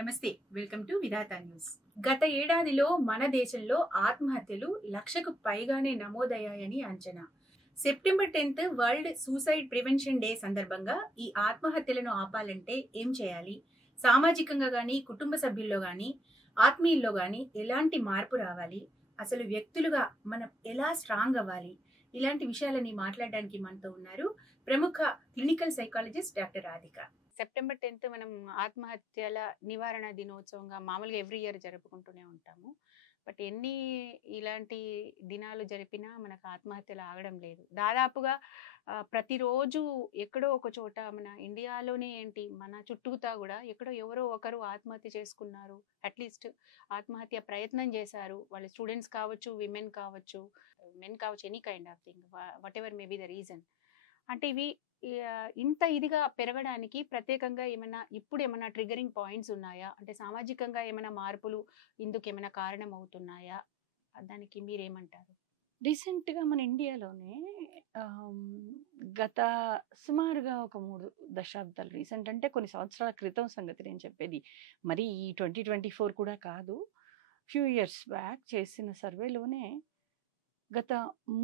నమస్తే, welcome to Vidhatha news. గత ఏడాదిలో మన దేశంలో ఆత్మహత్యలు 1,00,000కు పైగానే నమోదయ్యాయని అంచనా. September 10 world suicide prevention day సందర్భంగా ఈ ఆత్మహత్యలను ఆపాలంటే ఏం చేయాలి? సామాజికంగా గాని, కుటుంబ సభ్యుల్లో గాని, ఆత్మీయుల్లో గాని ఎలాంటి మార్పు రావాలి? అసలు వ్యక్తులుగా మనం ఎలా స్ట్రాంగ్ అవ్వాలి? ఇలాంటి విషయాలని మాట్లాడడానికి మనతో ఉన్నారు ప్రముఖ clinical psychologist doctor Radhika. September 10 మనం ఆత్మహత్యల నివారణ దినోత్సవంగా మామూలుగా ఎవ్రీ ఇయర్ జరుపుకుంటూనే ఉంటాము. బట్ ఎన్ని ఇలాంటి దినాలు జరిపినా మనకు ఆత్మహత్యలు ఆగడం లేదు. దాదాపుగా ప్రతిరోజు ఎక్కడో ఒక చోట మన ఇండియాలోనే ఏంటి మన చుట్టూతా కూడా ఎక్కడో ఎవరో ఒకరు ఆత్మహత్య చేసుకున్నారు, అట్లీస్ట్ ఆత్మహత్య ప్రయత్నం చేశారు. వాళ్ళు స్టూడెంట్స్ కావచ్చు, విమెన్ కావచ్చు, మెన్ కావచ్చు, any kind of thing, what ever may be the reason. అంటే ఇవి ఇంత ఇదిగా పెరగడానికి ప్రత్యేకంగా ఏమైనా ట్రిగరింగ్ పాయింట్స్ ఉన్నాయా? అంటే సామాజికంగా ఏమైనా మార్పులు ఇందుకు ఏమైనా కారణం అవుతున్నాయా? దానికి మీరేమంటారు? రీసెంట్‌గా మన ఇండియాలోనే గత సుమారుగా ఒక 3 దశాబ్దాలు, రీసెంట్ అంటే కొన్ని సంవత్సరాల క్రితం సంగతి నేను చెప్పేది. మరి ఈ 2024 కూడా కాదు. ఫ్యూ ఇయర్స్ బ్యాక్ చేసిన సర్వేలోనే గత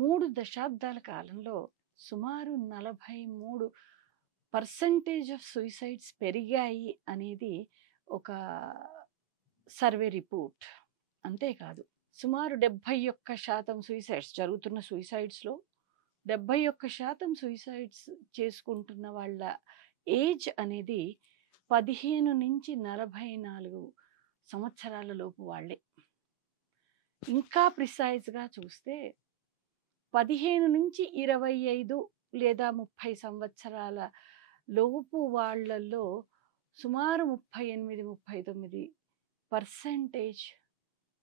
3 దశాబ్దాల కాలంలో సుమారు 43% ఆఫ్ సూసైడ్స్ పెరిగాయి అనేది ఒక సర్వే రిపోర్ట్. అంతేకాదు, సుమారు 71% సూసైడ్స్ జరుగుతున్న సూసైడ్స్లో 71% సూసైడ్స్ చేసుకుంటున్న వాళ్ళ ఏజ్ అనేది 15 నుంచి 44 సంవత్సరాల లోపు వాళ్ళే. ఇంకా ప్రిసైజ్గా చూస్తే 15 నుంచి 25 లేదా 30 సంవత్సరాల లోపు వాళ్ళల్లో సుమారు 38-39%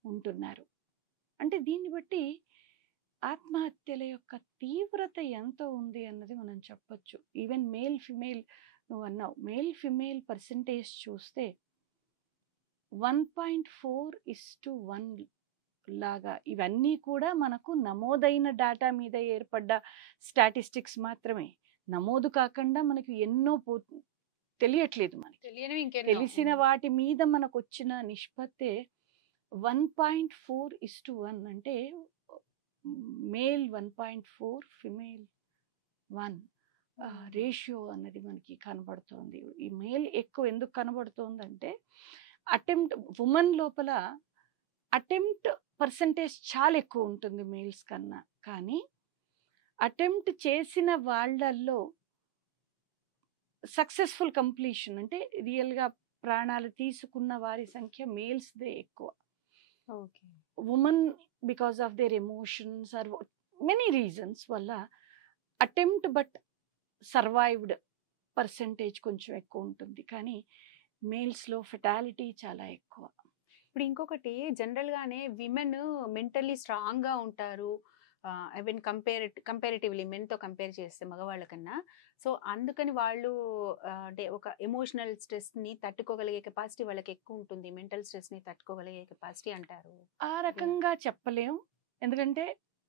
ఉంటున్నారు. అంటే దీన్ని బట్టి ఆత్మహత్యల యొక్క తీవ్రత ఎంత ఉంది అన్నది మనం చెప్పొచ్చు. ఈవెన్ మేల్ ఫిమేల్, నువ్వు అన్నావు, మేల్ ఫిమేల్ పర్సంటేజ్ చూస్తే 1.4:1 లాగా. ఇవన్నీ కూడా మనకు నమోదైన డేటా మీద ఏర్పడ్డ స్టాటిస్టిక్స్ మాత్రమే. నమోదు కాకుండా మనకి ఎన్నో తెలియట్లేదు. మనకి తెలిసిన వాటి మీద మనకు వచ్చిన నిష్పత్తే 1.4:1. అంటే మేల్ 1.4, ఫిమేల్ 1 రేషియో అన్నది మనకి కనబడుతోంది. ఈ మేల్ ఎక్కువ ఎందుకు కనబడుతోందంటే ఉమెన్ లోపల అటెంప్ట్ పర్సంటేజ్ చాలా ఎక్కువ ఉంటుంది మేల్స్ కన్నా. కానీ అటెంప్ట్ చేసిన వాళ్ళల్లో సక్సెస్ఫుల్ కంప్లీషన్ అంటే రియల్గా ప్రాణాలు తీసుకున్న వారి సంఖ్య మేల్స్దే ఎక్కువ. Okay. Women because of their emotions or many reasons వల్ల అటెంప్ట్ బట్ సర్వైవ్డ్ పర్సంటేజ్ కొంచెం ఎక్కువ ఉంటుంది. కానీ మేల్స్లో ఫెటాలిటీ చాలా ఎక్కువ. ఇప్పుడు ఇంకొకటి, జనరల్గానే విమెన్ మెంటల్లీ స్ట్రాంగ్గా ఉంటారు, ఈవెన్ కంపారిటివ్లీ మెన్తో కంపేర్ చేస్తే మగవాళ్ళ కన్నా. సో అందుకని వాళ్ళు అంటే ఒక ఎమోషనల్ స్ట్రెస్ని తట్టుకోగలిగే కెపాసిటీ వాళ్ళకి ఎక్కువ ఉంటుంది, మెంటల్ స్ట్రెస్ని తట్టుకోగలిగే కెపాసిటీ అంటారు. ఆ రకంగా చెప్పలేం. ఎందుకంటే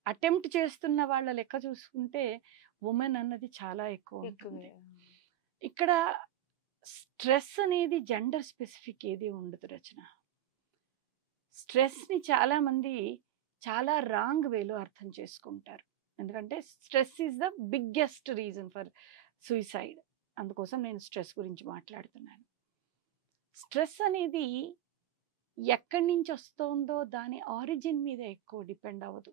అటెంప్ట్ చేస్తున్న వాళ్ళ లెక్క చూసుకుంటే ఉమెన్ అన్నది చాలా ఎక్కువ ఉంటుంది. ఇక్కడ స్ట్రెస్ అనేది జెండర్ స్పెసిఫిక్ ఏది ఉండదు రచన. స్ట్రెస్ని చాలామంది చాలా రాంగ్ వేలో అర్థం చేసుకుంటారు. ఎందుకంటే stress is the biggest reason for suicide. అందుకోసం నేను స్ట్రెస్ గురించి మాట్లాడుతున్నాను. స్ట్రెస్ అనేది ఎక్కడి నుంచి వస్తుందో దాని ఆరిజిన్ మీద ఎక్కువ డిపెండ్ అవ్వదు.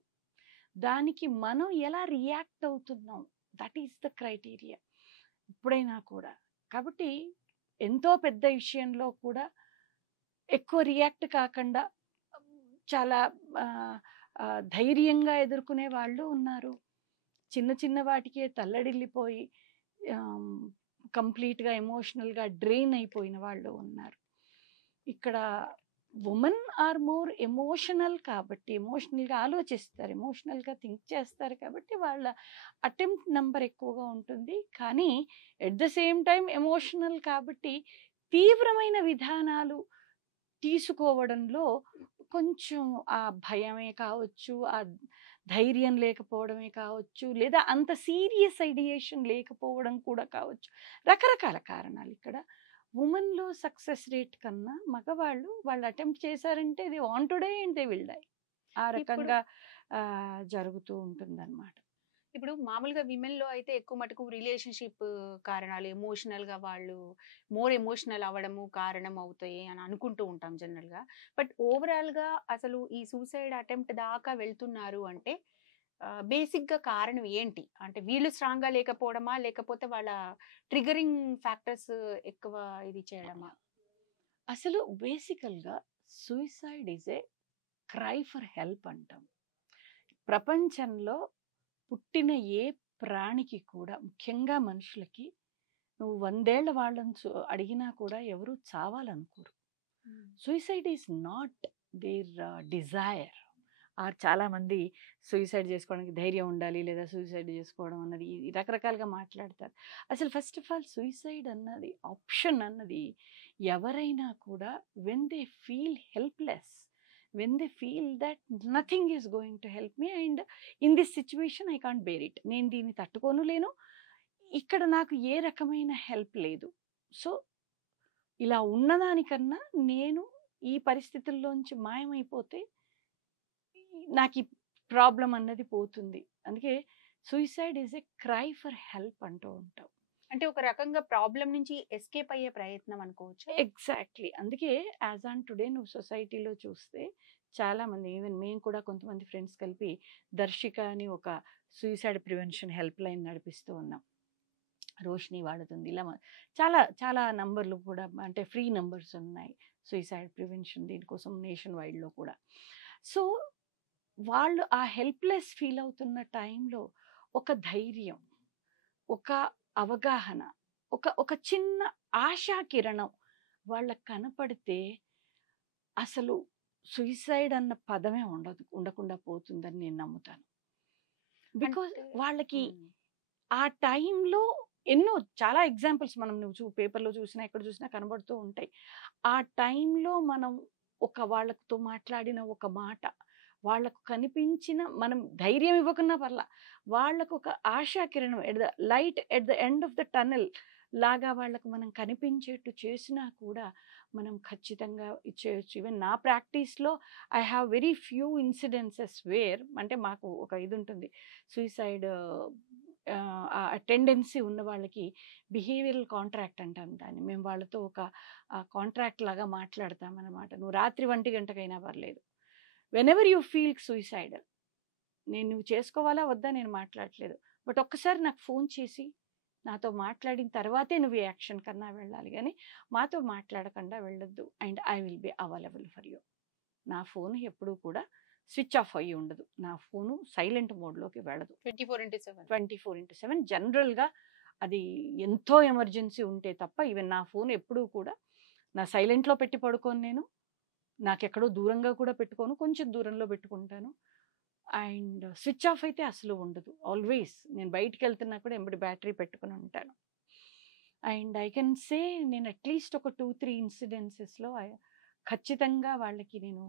దానికి మనం ఎలా రియాక్ట్ అవుతున్నాం, దట్ ఈస్ ద క్రైటీరియా ఎప్పుడైనా కూడా. కాబట్టి ఎంతో పెద్ద విషయంలో కూడా ఎక్కువ రియాక్ట్ కాకుండా చాలా ధైర్యంగా ఎదుర్కొనే వాళ్ళు ఉన్నారు. చిన్న చిన్న వాటికే తల్లడిల్లిపోయి కంప్లీట్గా ఎమోషనల్గా డ్రెయిన్ అయిపోయిన వాళ్ళు ఉన్నారు. ఇక్కడ ఉమెన్ ఆర్ మోర్ ఎమోషనల్ కాబట్టి, ఎమోషనల్గా ఆలోచిస్తారు, ఎమోషనల్గా థింక్ చేస్తారు కాబట్టి వాళ్ళ అటెంప్ట్ నెంబర్ ఎక్కువగా ఉంటుంది. కానీ at the same time emotional కాబట్టి తీవ్రమైన విధానాలు తీసుకోవడంలో కొంచెం ఆ భయమే కావచ్చు, ఆ ధైర్యం లేకపోవడమే కావచ్చు, లేదా అంత సీరియస్ ఐడియేషన్ లేకపోవడం కూడా కావచ్చు. రకరకాల కారణాలు ఇక్కడ. ఉమెన్లో సక్సెస్ రేట్ కన్నా మగవాళ్ళు వాళ్ళు అటెంప్ట్ చేశారంటే they want to die and they will die. ఆ రకంగా జరుగుతూ ఉంటుందన్నమాట. ఇప్పుడు మామూలుగా విమెన్‌లో అయితే ఎక్కువ మటుకు రిలేషన్‌షిప్ కారణాలు, ఎమోషనల్‌గా వాళ్ళు మోర్ ఎమోషనల్ అవ్వడము కారణం అవుతాయి అని అనుకుంటూ ఉంటాం జనరల్‌గా. బట్ ఓవరాల్‌గా అసలు ఈ సూసైడ్ అటెంప్ట్ దాకా వెళ్తున్నారు అంటే బేసిక్‌గా కారణం ఏంటి? అంటే వీళ్ళు స్ట్రాంగ్‌గా లేకపోవడమా? లేకపోతే వాళ్ళ ట్రిగ్గరింగ్ ఫ్యాక్టర్స్ ఎక్కువ ఇది చేయడమా? అసలు బేసికల్‌గా suicide is a cry for help అంటాం. ప్రపంచంలో పుట్టిన ఏ ప్రాణికి కూడా, ముఖ్యంగా మనుషులకి, నువ్వు 100 ఏళ్ల వాళ్ళని అడిగినా కూడా ఎవరు చావాలనుకోరు. Suicide is not their desire. చాలామంది సూసైడ్ చేసుకోవడానికి ధైర్యం ఉండాలి, లేదా సూసైడ్ చేసుకోవడం అన్నది రకరకాలుగా మాట్లాడతారు. అసలు ఫస్ట్ ఆఫ్ ఆల్ సూసైడ్ అన్నది ఆప్షన్ అన్నది ఎవరైనా కూడా when they feel helpless, when they feel that nothing is going to help me and in this situation I can't bear it, నేను దీన్ని తట్టుకోను లేను, ఇక్కడ నాకు ఏ రకమైన హెల్ప్ లేదు, సో ఇలా ఉన్నదానికన్నా నేను ఈ పరిస్థితుల్లోంచి మాయమైపోతే నాకు ఈ ప్రాబ్లం అన్నది పోతుంది. అందుకే suicide is a cry for help అంటూ ఉంటాం. అంటే ఒక రకంగా ప్రాబ్లం నుంచి ఎస్కేప్ అయ్యే ప్రయత్నం అనుకోవచ్చు. ఎగ్జాక్ట్లీ. అందుకే యాజ్ ఆన్ టుడే నువ్వు సొసైటీలో చూస్తే చాలామంది, ఈవెన్ మేము కూడా కొంతమంది ఫ్రెండ్స్ కలిపి దర్శిక అని ఒక సూసైడ్ ప్రివెన్షన్ హెల్ప్ లైన్ నడిపిస్తూ ఉన్నాం. రోషిని వాడుతుంది. ఇలా చాలా చాలా నంబర్లు కూడా, అంటే ఫ్రీ నంబర్స్ ఉన్నాయి సూసైడ్ ప్రివెన్షన్ దీనికోసం నేషన్ వైడ్లో కూడా. సో వాళ్ళు ఆ హెల్ప్లెస్ ఫీల్ అవుతున్న టైంలో ఒక ధైర్యం, ఒక అవగాహన, ఒక చిన్న ఆశా కిరణం వాళ్ళకు కనపడితే అసలు సూసైడ్ అన్న పదమే ఉండకుండా పోతుందని నేను నమ్ముతాను. బికాజ్ వాళ్ళకి ఆ టైంలో ఎన్నో చాలా ఎగ్జాంపుల్స్ నువ్వు పేపర్లో చూసినా ఎక్కడ చూసినా కనబడుతూ ఉంటాయి. ఆ టైంలో మనం వాళ్ళతో మాట్లాడిన ఒక మాట, వాళ్ళకు కనిపించిన, మనం ధైర్యం ఇవ్వకున్నా పర్లా, వాళ్ళకు ఒక ఆశా కిరణం, light at the end of the tunnel లాగా వాళ్ళకు మనం కనిపించేట్టు చేసినా కూడా మనం ఖచ్చితంగా ఇచ్చేయచ్చు. ఈవెన్ నా ప్రాక్టీస్లో I have very few incidences where, అంటే మాకు ఒక ఇది ఉంటుంది, సూసైడ్ టెండెన్సీ ఉన్న వాళ్ళకి బిహేవియరల్ కాంట్రాక్ట్ అంటాం దాన్ని. మేము వాళ్ళతో ఒక కాంట్రాక్ట్ లాగా మాట్లాడతామన్నమాట. నువ్వు రాత్రి 1 గంటకైనా పర్లేదు, వెనెవర్ యూ ఫీల్ సూసైడల్, నువ్వు చేసుకోవాలా వద్దా నేను మాట్లాడట్లేదు, బట్ ఒక్కసారి నాకు ఫోన్ చేసి నాతో మాట్లాడిన తర్వాతే నువ్వు ఈ యాక్షన్ కన్నా వెళ్ళాలి, కానీ మాతో మాట్లాడకుండా వెళ్ళొద్దు, and I will be available for you. నా ఫోన్ ఎప్పుడూ కూడా స్విచ్ ఆఫ్ అయ్యి ఉండదు, నా ఫోను సైలెంట్ మోడ్లోకి వెళ్ళదు 24/7. జనరల్గా అది ఎంతో ఎమర్జెన్సీ ఉంటే తప్ప, ఈవెన్ నా ఫోన్ ఎప్పుడూ కూడా నా సైలెంట్లో పెట్టి పడుకోను, నేను నాకెక్కడో దూరంగా కూడా పెట్టుకోను, కొంచెం దూరంలో పెట్టుకుంటాను. అండ్ స్విచ్ ఆఫ్ అయితే అసలు ఉండదు, ఆల్వేస్. నేను బయటికి వెళ్తున్నా కూడా ఎంబడి బ్యాటరీ పెట్టుకుని ఉంటాను. అండ్ ఐ కెన్ సే నేను అట్లీస్ట్ ఒక 2-3 ఇన్సిడెన్సెస్లో ఖచ్చితంగా వాళ్ళకి నేను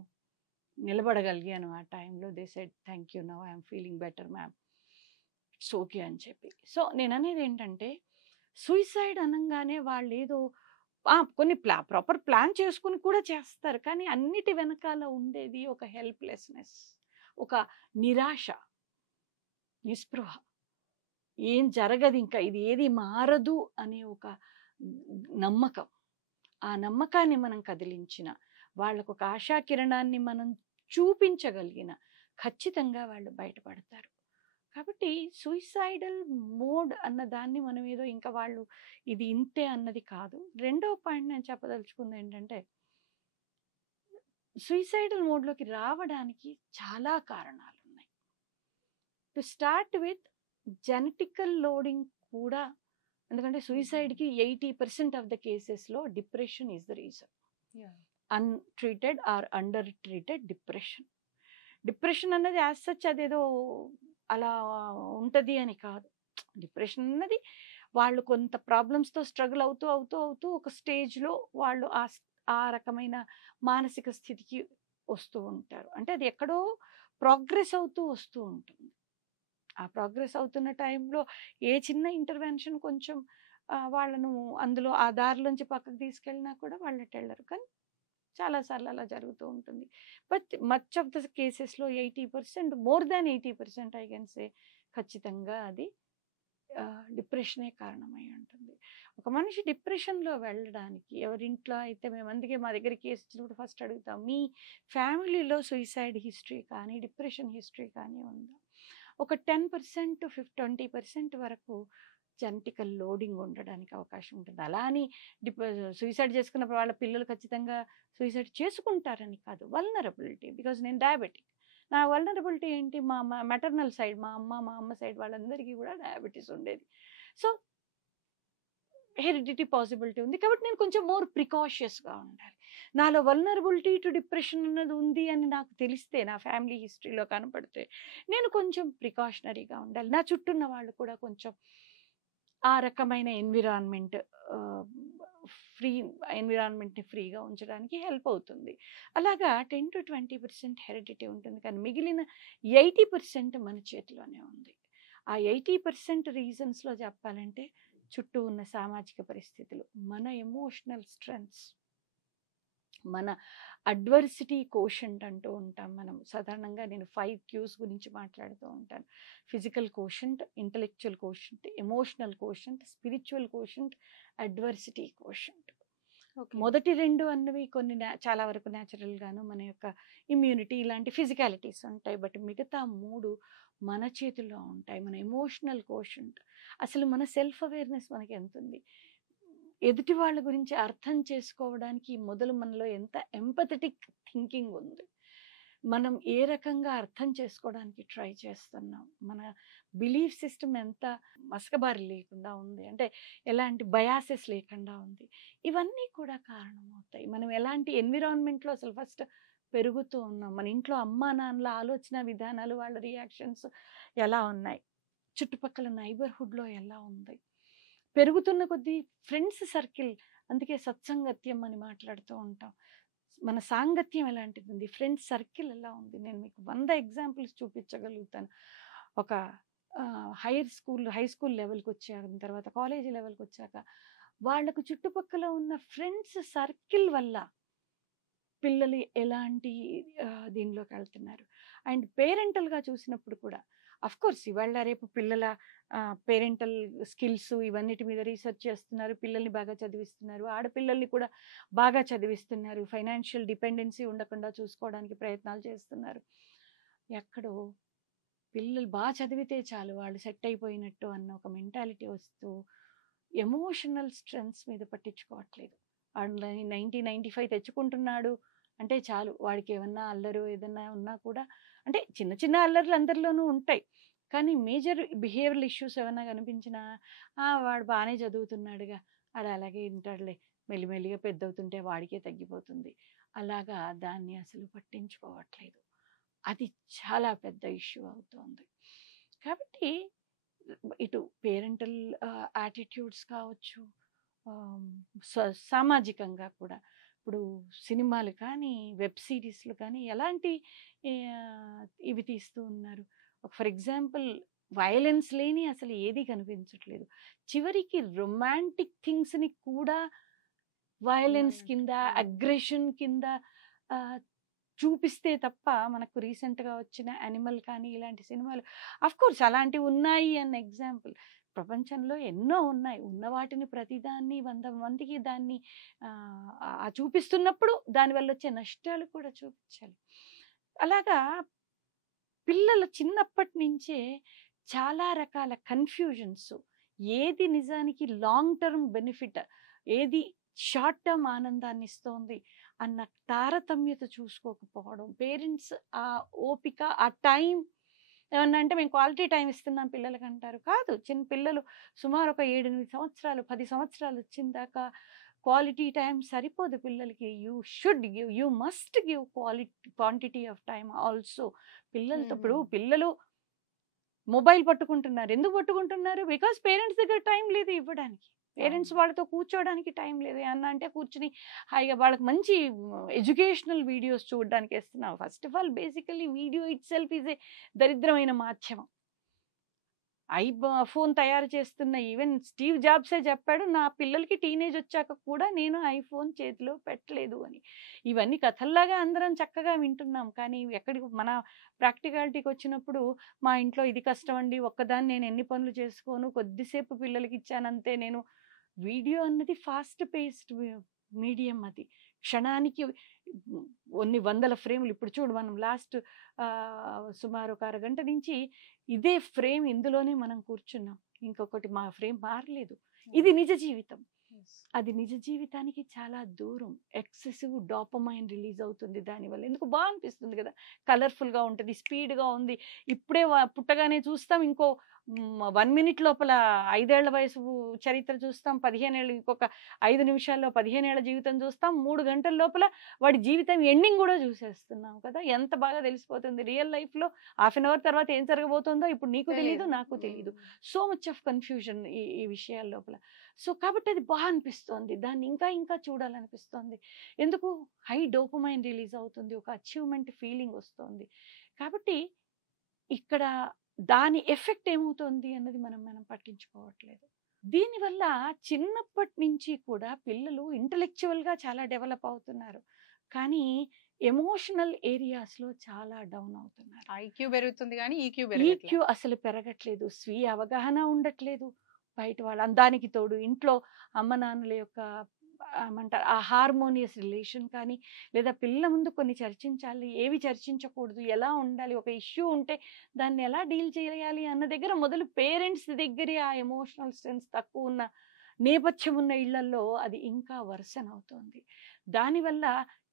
నిలబడగలిగాను. ఆ టైంలో they said thank you, now I'm feeling better ma'am, it's okay అని చెప్పి. సో నేను అనేది ఏంటంటే, సూసైడ్ అనగానే వాళ్ళు ఏదో కొన్ని ప్రాపర్ ప్లాన్ చేసుకుని కూడా చేస్తారు, కానీ అన్నిటి వెనకాల ఉండేది ఒక హెల్ప్లెస్నెస్, ఒక నిరాశ, నిస్పృహ, ఏం జరగదు ఇంకా, ఇది ఏది మారదు అనే ఒక నమ్మకం. ఆ నమ్మకాన్ని మనం కదిలించిన, వాళ్ళకు ఒక ఆశా కిరణాన్ని మనం చూపించగలిగిన, ఖచ్చితంగా వాళ్ళు బయటపడతారు. కాబట్టి సూసైడల్ మోడ్ అన్న దాన్ని మనం ఏదో ఇంకా వాళ్ళు ఇది ఇంతే అన్నది కాదు. రెండవ పాయింట్ నేను చెప్పదలుచుకుంది ఏంటంటే, సూసైడల్ మోడ్లోకి రావడానికి చాలా కారణాలు ఉన్నాయి. To start with genetical loading కూడా, ఎందుకంటే సూసైడ్కి 80% ఆఫ్ ద కేసెస్లో depression is the reason. Untreated or under treated depression అన్నది యాజ్ సచ్ అదేదో అలా ఉంటుంది అని కాదు. డిప్రెషన్ అన్నది వాళ్ళు కొంత ప్రాబ్లమ్స్తో స్ట్రగుల్ అవుతూ ఒక స్టేజ్లో వాళ్ళు ఆ రకమైన మానసిక స్థితికి వస్తూ ఉంటారు. అంటే అది ఎక్కడో ప్రోగ్రెస్ అవుతూ వస్తూ ఉంటుంది. ఆ ప్రోగ్రెస్ అవుతున్న టైంలో ఏ చిన్న ఇంటర్వెన్షన్ కొంచెం వాళ్ళను అందులో ఆ దారిలోంచి పక్కకు తీసుకెళ్ళినా కూడా వాళ్ళు అటు వెళ్ళరు. కానీ చాలాసార్లు అలా జరుగుతూ ఉంటుంది. బట్ మచ్ ఆఫ్ ద కేసెస్లో 80%, more than 80% I can say ఖచ్చితంగా అది డిప్రెషనే కారణమై ఉంటుంది. ఒక మనిషి డిప్రెషన్లో వెళ్ళడానికి ఎవరింట్లో అయితే మేము అందుకే మా దగ్గర కేసు వచ్చినప్పుడు ఫస్ట్ అడుగుతాం, మీ ఫ్యామిలీలో సూసైడ్ హిస్టరీ కానీ డిప్రెషన్ హిస్టరీ కానీ ఉందా? ఒక 10% 20% వరకు జెనెటికల్ లోడింగ్ ఉండడానికి అవకాశం ఉంటుంది. అలా అని సూసైడ్ చేసుకున్నప్పుడు వాళ్ళ పిల్లలు ఖచ్చితంగా సూసైడ్ చేసుకుంటారని కాదు. వల్నరబిలిటీ, బికాజ్ నేను డయాబెటిక్. నా వల్నరబిలిటీ ఏంటి? మా మెటర్నల్ సైడ్ మా అమ్మ సైడ్ వాళ్ళందరికీ కూడా డయాబెటీస్ ఉండేది. సో హెరిడిటీ పాసిబిలిటీ ఉంది కాబట్టి నేను కొంచెం మోర్ ప్రికాషియస్గా ఉండాలి. నాలో వల్నరబిలిటీ టు డిప్రెషన్ అన్నది ఉంది అని నాకు తెలిస్తే, నా ఫ్యామిలీ హిస్టరీలో కనపడితే నేను కొంచెం ప్రికాషనరీగా ఉండాలి. నా చుట్టూ ఉన్న వాళ్ళు కూడా కొంచెం ఆ రకమైన ఎన్విరాన్మెంట్ని ఫ్రీగా ఉంచడానికి హెల్ప్ అవుతుంది. అలాగా 10 to 20% హెరిడిటీ ఉంటుంది, కానీ మిగిలిన 80% మన చేతిలోనే ఉంది. ఆ 80% రీజన్స్లో చెప్పాలంటే చుట్టూ ఉన్న సామాజిక పరిస్థితులు, మన ఎమోషనల్ స్ట్రెంగ్త్స్, మన అడ్వర్సిటీ కోషంట్ అంటూ ఉంటాం మనం సాధారణంగా. నేను 5 Qs గురించి మాట్లాడుతూ ఉంటాను. Physical quotient, intellectual quotient, emotional quotient, spiritual quotient, adversity quotient. మొదటి 2 అన్నవి కొన్ని చాలా వరకు న్యాచురల్గాను మన యొక్క ఇమ్యూనిటీ ఇలాంటి ఫిజికాలిటీస్ ఉంటాయి. బట్ మిగతా 3 మన చేతుల్లో ఉంటాయి. మన ఎమోషనల్ కోషంట్, అసలు మన సెల్ఫ్ అవేర్నెస్ మనకి ఎంత ఉంది, ఎదుటి వాళ్ళ గురించి అర్థం చేసుకోవడానికి మొదలు మనలో ఎంత ఎంపథెటిక్ థింకింగ్ ఉంది, మనం ఏ రకంగా అర్థం చేసుకోవడానికి ట్రై చేస్తున్నాం, మన బిలీఫ్ సిస్టమ్ ఎంత మసకబారి లేకుండా ఉంది, అంటే ఎలాంటి బయాసెస్ లేకుండా ఉంది, ఇవన్నీ కూడా కారణమవుతాయి. మనం ఎలాంటి ఎన్విరాన్మెంట్లో అసలు ఫస్ట్ పెరుగుతూ ఉన్నాం, మన ఇంట్లో అమ్మా నాన్నల ఆలోచన విధానాలు, వాళ్ళ రియాక్షన్స్ ఎలా ఉన్నాయి, చుట్టుపక్కల నైబర్హుడ్లో ఎలా ఉంది, పెరుగుతున్న కొద్దీ ఫ్రెండ్స్ సర్కిల్, అందుకే సత్సంగత్యం అని మాట్లాడుతూ ఉంటాం. మన సాంగత్యం ఎలాంటిది ఉంది, ఫ్రెండ్స్ సర్కిల్ ఎలా ఉంది. నేను మీకు 100 ఎగ్జాంపుల్స్ చూపించగలుగుతాను. ఒక హై స్కూల్ లెవెల్కి వచ్చాక, తర్వాత కాలేజీ లెవెల్కి వచ్చాక వాళ్ళకు చుట్టుపక్కల ఉన్న ఫ్రెండ్స్ సర్కిల్ వల్ల పిల్లలు ఎలాంటి దీనిలోకి వెళ్తున్నారు. అండ్ పేరెంటల్గా చూసినప్పుడు కూడా అఫ్కోర్స్ ఇవాళ రేపు పిల్లల పేరెంటల్ స్కిల్స్ ఇవన్నిటి మీద రీసెర్చ్ చేస్తున్నారు, పిల్లల్ని బాగా చదివిస్తున్నారు, ఆడపిల్లల్ని కూడా బాగా చదివిస్తున్నారు, ఫైనాన్షియల్ డిపెండెన్సీ ఉండకుండా చూసుకోవడానికి ప్రయత్నాలు చేస్తున్నారు. ఎక్కడో పిల్లలు బాగా చదివితే చాలు వాళ్ళు సెట్ అయిపోయినట్టు అన్న ఒక మెంటాలిటీ వస్తూ ఎమోషనల్ స్ట్రెంగ్త్స్ మీద పట్టించుకోవట్లేదు. వాడు 90-95 తెచ్చుకుంటున్నాడు అంటే చాలు, వాడికి ఏమన్నా అల్లరు ఏదన్నా ఉన్నా కూడా, అంటే చిన్న చిన్న అల్లర్లు అందరిలోనూ ఉంటాయి, కానీ మేజర్ బిహేవియరల్ ఇష్యూస్ ఏమైనా కనిపించినా వాడు బాగానే చదువుతున్నాడుగా, వాడు అలాగే ఉంటాడులే, మెల్లిమెల్లిగా పెద్ద అవుతుంటే వాడికే తగ్గిపోతుంది, అలాగా దాన్ని అసలు పట్టించుకోవట్లేదు. అది చాలా పెద్ద ఇష్యూ అవుతుంది. కాబట్టి ఇటు పేరెంటల్ యాటిట్యూడ్స్ కావచ్చు, సామాజికంగా కూడా ఇప్పుడు సినిమాలు కానీ వెబ్ సిరీస్లు కానీ ఎలాంటి ఇవి తీస్తూ ఉన్నారు. ఫర్ ఎగ్జాంపుల్ వయలెన్స్ లేని అసలు ఏది కనిపించట్లేదు. చివరికి రొమాంటిక్ థింగ్స్ని కూడా వయలెన్స్ కింద, అగ్రెషన్ కింద చూపిస్తే తప్ప మనకు రీసెంట్గా వచ్చిన యానిమల్ కానీ ఇలాంటి సినిమాలు, అఫ్కోర్స్ అలాంటివి ఉన్నాయి అన్న ఎగ్జాంపుల్ ప్రపంచంలో ఎన్నో ఉన్నాయి. ఉన్న వాటిని ప్రతిదాన్ని 100 మందికి దాన్ని చూపిస్తున్నప్పుడు దానివల్ల వచ్చే నష్టాలు కూడా చూపించాలి. అలాగా పిల్లల చిన్నప్పటి నుంచే చాలా రకాల కన్ఫ్యూజన్స్, ఏది నిజానికి లాంగ్ టర్మ్ బెనిఫిట్, ఏది షార్ట్ టర్మ్ ఆనందాన్ని ఇస్తోంది అన్న తారతమ్యత చూసుకోకపోవడం, పేరెంట్స్ ఆ ఓపిక, ఆ టైం ఏమన్నా అంటే మేము క్వాలిటీ టైం ఇస్తున్నాం పిల్లలకి అంటారు. కాదు, చిన్న పిల్లలు సుమారు ఒక 7-8 సంవత్సరాలు 10 సంవత్సరాలు వచ్చిన దాకా క్వాలిటీ టైం సరిపోదు పిల్లలకి. You must give quantity of time also పిల్లలతో. ఇప్పుడు పిల్లలు మొబైల్ పట్టుకుంటున్నారు, ఎందుకు పట్టుకుంటున్నారు? బికాస్ పేరెంట్స్ దగ్గర టైం లేదు ఇవ్వడానికి, పేరెంట్స్ వాళ్ళతో కూర్చోవడానికి టైం లేదు. అన్న అంటే కూర్చుని హాయిగా వాళ్ళకి మంచి ఎడ్యుకేషనల్ వీడియోస్ చూడడానికి ఇస్తున్నాం. First of all basically video it self is a దరిద్రమైన మాధ్యమం. ఐఫోన్ తయారు చేస్తున్న ఈవెన్ స్టీవ్ జాబ్సే చెప్పాడు, నా పిల్లలకి టీనేజ్ వచ్చాక కూడా నేను ఐఫోన్ చేతిలో పెట్టలేదు అని. ఇవన్నీ కథల్లాగా అందరం చక్కగా వింటున్నాం. కానీ ఎక్కడికి మన ప్రాక్టికాలిటీకి వచ్చినప్పుడు మా ఇంట్లో ఇది కష్టం అండి, ఒక్కదాన్ని నేను ఎన్ని పనులు చేసుకోను, కొద్దిసేపు పిల్లలకి ఇచ్చానంతే. నేను వీడియో అన్నది ఫాస్ట్ పేస్డ్ మీడియం, అది క్షణానికి కొన్ని వందల ఫ్రేములు. ఇప్పుడు చూడు, మనం లాస్ట్ సుమారు ఒక అరగంట నుంచి ఇదే ఫ్రేమ్, ఇందులోనే మనం కూర్చున్నాం. ఇంకొకటి మా ఫ్రేమ్ మారలేదు. ఇది నిజ జీవితం. అది నిజ జీవితానికి చాలా దూరం. ఎక్సెసివ్ డోపమైన్ రిలీజ్ అవుతుంది దానివల్ల. ఎందుకు బాగా అనిపిస్తుంది కదా, కలర్ఫుల్గా ఉంటుంది, స్పీడ్గా ఉంది. ఇప్పుడే పుట్టగానే చూస్తాం, ఇంకో 1 minute లోపల 5 ఏళ్ల వయసు చరిత్ర చూస్తాం, 15 ఏళ్ళు, ఇంకొక 5 నిమిషాల్లో 15 ఏళ్ల జీవితం చూస్తాం, 3 గంటల లోపల వాడి జీవితం ఎండింగ్ కూడా చూసేస్తున్నాం కదా. ఎంత బాగా తెలిసిపోతుంది. రియల్ లైఫ్లో ½ an hour తర్వాత ఏం జరగబోతుందో ఇప్పుడు నీకు తెలియదు, నాకు తెలియదు. సో మచ్ ఆఫ్ కన్ఫ్యూజన్ ఈ విషయాల లోపల. సో కాబట్టి అది బాగా అనిపిస్తోంది, దాన్ని ఇంకా ఇంకా చూడాలనిపిస్తోంది. ఎందుకు, హై డోపమైన్ రిలీజ్ అవుతుంది, ఒక అచీవ్మెంట్ ఫీలింగ్ వస్తుంది. కాబట్టి ఇక్కడ దాని ఎఫెక్ట్ ఏమవుతుంది అన్నది మనం పట్టించుకోవట్లేదు. దీనివల్ల చిన్నప్పటి నుంచి కూడా పిల్లలు ఇంటలెక్చువల్గా చాలా డెవలప్ అవుతున్నారు, కానీ ఎమోషనల్ ఏరియాస్లో చాలా డౌన్ అవుతున్నారు. ఐక్యూ పెరుగుతుంది కానీ ఈక్యూ అసలు పెరగట్లేదు, స్వీయ అవగాహన ఉండట్లేదు. బయట వాళ్ళ దానికి తోడు ఇంట్లో అమ్మ నాన్నల యొక్క ఏమంటారు ఆ హార్మోనియస్ రిలేషన్ కానీ, లేదా పిల్లల ముందు కొన్ని చర్చించాలి, ఏవి చర్చించకూడదు, ఎలా ఉండాలి, ఒక ఇష్యూ ఉంటే దాన్ని ఎలా డీల్ చేయాలి అన్న దగ్గర మొదలు పేరెంట్స్ దగ్గరే ఆ ఎమోషనల్ స్ట్రెంగ్త్ తక్కువ ఉన్న నేపథ్యం ఉన్న ఇళ్లలో అది ఇంకా వర్సన్ అవుతుంది. దానివల్ల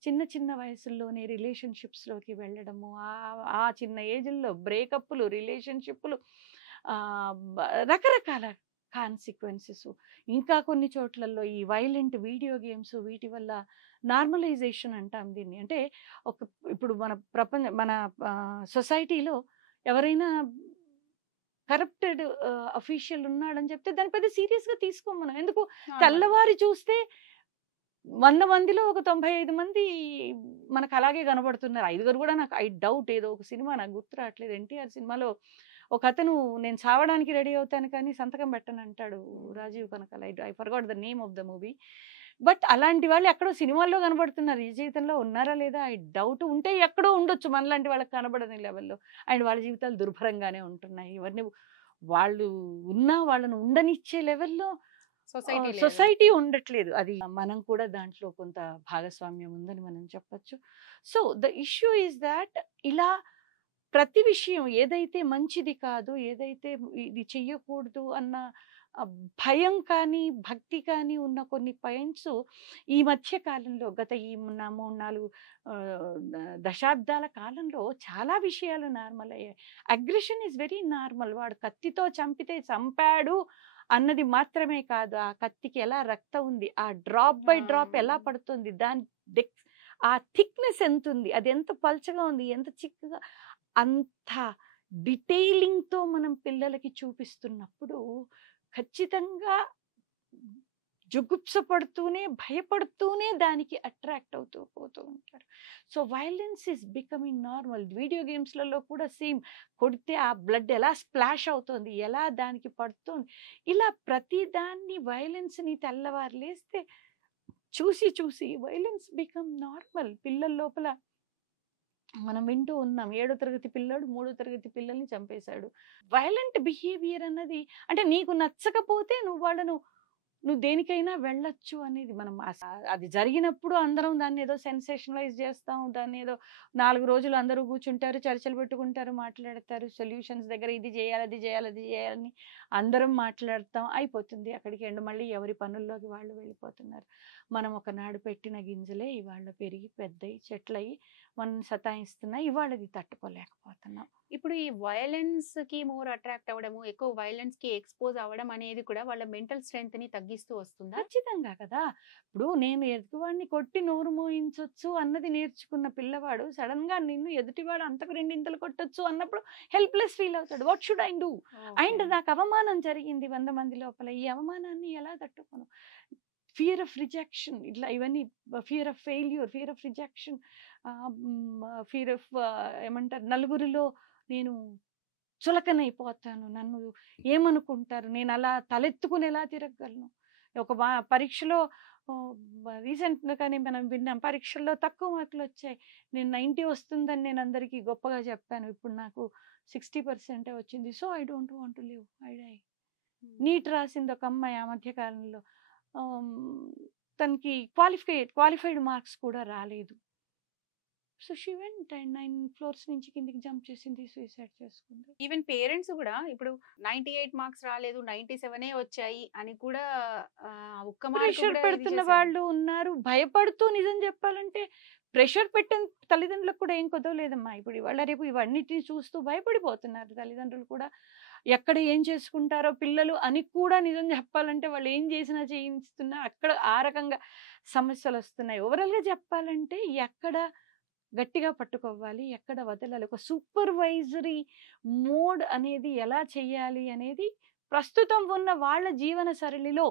చిన్న చిన్న వయసుల్లోనే రిలేషన్షిప్స్లోకి వెళ్ళడము, ఆ చిన్న ఏజ్ల్లో బ్రేకప్లు, రిలేషన్షిప్లు, రకరకాల కాన్సిక్వెన్సెస్. ఇంకా కొన్ని చోట్లలో ఈ వైలెంట్ వీడియో గేమ్స్, వీటి వల్ల నార్మలైజేషన్ అంటాం దీన్ని. అంటే ఇప్పుడు మన సొసైటీలో ఎవరైనా కరప్టెడ్ అఫీషియల్ ఉన్నాడని చెప్తే దాని పెద్ద సీరియస్గా తీసుకోం మనం. ఎందుకు, తెల్లవారి చూస్తే 100 మందిలో ఒక 95 మంది మనకు అలాగే కనబడుతున్నారు. 5 కూడా నాకు ఐ డౌట్, ఏదో ఒక సినిమా నాకు గుర్తు రావట్లేదు, ఎన్టీఆర్ సినిమాలో ఒక అతను నేను చావడానికి రెడీ అవుతాను కానీ సంతకం పెట్టను అంటాడు, Rajiv Kanakala. I forgot the name of the movie. But అలాంటి వాళ్ళు ఎక్కడో సినిమాల్లో కనబడుతున్నారు, ఈ జీవితంలో ఉన్నారా లేదా ఐ డౌట్. ఉంటే ఎక్కడో ఉండొచ్చు మనలాంటి వాళ్ళకి కనబడని లెవెల్లో, అండ్ వాళ్ళ జీవితాలు దుర్భరంగానే ఉంటున్నాయి. ఇవన్నీ వాళ్ళు ఉన్నా వాళ్ళను ఉండనిచ్చే లెవెల్లో సొసైటీ ఉండట్లేదు. అది మనం కూడా దాంట్లో కొంత భాగస్వామ్యం ఉందని మనం చెప్పచ్చు. So the issue is that ఇలా ప్రతి విషయం ఏదైతే మంచిది కాదు, ఏదైతే ఇది చెయ్యకూడదు అన్న భయం కానీ భక్తి కానీ ఉన్న కొన్ని పాయింట్స్ ఈ మధ్య కాలంలో, గత ఈ 3-4 దశాబ్దాల కాలంలో చాలా విషయాలు నార్మల్ అయ్యాయి. Aggression is very normal. వాడు కత్తితో చంపితే చంపాడు అన్నది మాత్రమే కాదు, ఆ కత్తికి ఎలా రక్తం ఉంది, ఆ డ్రాప్ బై డ్రాప్ ఎలా పడుతుంది, దాని ఆ థిక్నెస్ ఎంత ఉంది, అది ఎంత పల్చగా ఉంది, ఎంత చిక్కగా, అంత డీటెయిలింగ్తో మనం పిల్లలకి చూపిస్తున్నప్పుడు ఖచ్చితంగా జుగుప్సపడుతూనే, భయపడుతూనే దానికి అట్రాక్ట్ అవుతూ పోతూ ఉంటారు. So violence is becoming normal. Video గేమ్స్లలో కూడా సేమ్, కొడితే ఆ బ్లడ్ ఎలా స్ప్లాష్ అవుతుంది, ఎలా దానికి పడుతుంది, ఇలా ప్రతిదాన్ని వైలెన్స్ని తెల్లవారు లేస్తే చూసి వైలెన్స్ బికమ్ నార్మల్. పిల్లల లోపల మనం వింటూ ఉన్నాం, 7వ తరగతి పిల్లాడు 3వ తరగతి పిల్లల్ని చంపేశాడు. వైలెంట్ బిహేవియర్ అన్నది, అంటే నీకు నచ్చకపోతే నువ్వు దేనికైనా వెళ్ళొచ్చు అనేది మనం అది జరిగినప్పుడు అందరం దాన్ని ఏదో సెన్సేషనలైజ్ చేస్తాం. దాన్ని ఏదో 4 రోజులు అందరూ కూర్చుంటారు, చర్చలు పెట్టుకుంటారు, మాట్లాడతారు, సొల్యూషన్స్ దగ్గర ఇది చేయాలి, అది చేయాలి, అది చేయాలని అందరం మాట్లాడతాం, అయిపోతుంది అక్కడికి ఎండ్. మళ్ళీ ఎవరి పనుల్లోకి వాళ్ళు వెళ్ళిపోతున్నారు. మనం ఒకనాడు పెట్టిన గింజలే ఇవాళ పెరిగి పెద్దయి చెట్లయి మనం సతాయిస్తున్నాయి, ఇవాళ అది తట్టుకోలేకపోతున్నాం. ఇప్పుడు ఈ వైలెన్స్ కి మోర్ అట్రాక్ట్ అవ్వడము, ఎక్కువ వైలెన్స్ కి ఎక్స్పోజ్ అవ్వడం అనేది కూడా వాళ్ళ మెంటల్ స్ట్రెంగ్త్ ని తగ్గిస్తూ వస్తుందా? ఖచ్చితంగా కదా. ఇప్పుడు నేను ఎదుటివాడిని కొట్టి నోరు మోయించవచ్చు అన్నది నేర్చుకున్న పిల్లవాడు సడన్ గా నిన్ను ఎదుటివాడు అంతకు 2 ఇంతలు కొట్టొచ్చు అన్నప్పుడు హెల్ప్లెస్ ఫీల్ అవుతాడు. What should I do? And నాకు అవమానం జరిగింది 100 మంది లోపల, ఈ అవమానాన్ని ఎలా తట్టుకోను? ఫియర్ ఆఫ్ రిజెక్షన్, ఇట్లా ఇవన్నీ, fear of failure, fear of rejection, fear of ఏమంటారు, నలుగురిలో నేను చులకనైపోతాను, నన్ను ఏమనుకుంటారు, నేను అలా తలెత్తుకుని ఎలా తిరగలను. ఒక పరీక్షలో రీసెంట్గానే మనం విన్నాం, పరీక్షల్లో తక్కువ మార్కులు వచ్చాయి, నేను 90 వస్తుందని నేను అందరికీ గొప్పగా చెప్పాను, ఇప్పుడు నాకు 60% వచ్చింది. So I don't want to live, I die. NEET రాసింది ఒక అమ్మాయి ఆ మధ్యకాలంలో, తనకి క్వాలిఫైడ్ మార్క్స్ కూడా రాలేదు. So she went and 9 floors నుంచి కిందికి జంప్ చేసింది, సూసైడ్ చేసుకుంది. ఈవెన్ పేరెంట్స్ కూడా ఇప్పుడు 98 మార్క్స్ రాలేదు, 97 వచ్చాయి అని కూడా ఒక్క ప్రెషర్ పెడుతున్న వాళ్ళు ఉన్నారు. భయపడుతూ నిజం చెప్పాలంటే ప్రెషర్ పెట్టిన తల్లిదండ్రులకు కూడా ఏం కుదవలేదమ్మా. ఇప్పుడు ఇవాళ రేపు ఇవన్నిటిని చూస్తూ భయపడిపోతున్నారు తల్లిదండ్రులు కూడా. ఎక్కడ ఏం చేసుకుంటారో పిల్లలు అని కూడా నిజం చెప్పాలంటే వాళ్ళు ఏం చేసినా చేయిస్తున్నా అక్కడ ఆ రకంగా సమస్యలు వస్తున్నాయి. ఓవరాల్గా చెప్పాలంటే ఎక్కడ గట్టిగా పట్టుకోవాలి, ఎక్కడ వదలాలి, ఒక సూపర్వైజరీ మోడ్ అనేది ఎలా చేయాలి అనేది ప్రస్తుతం ఉన్న వాళ్ళ జీవన సరళిలో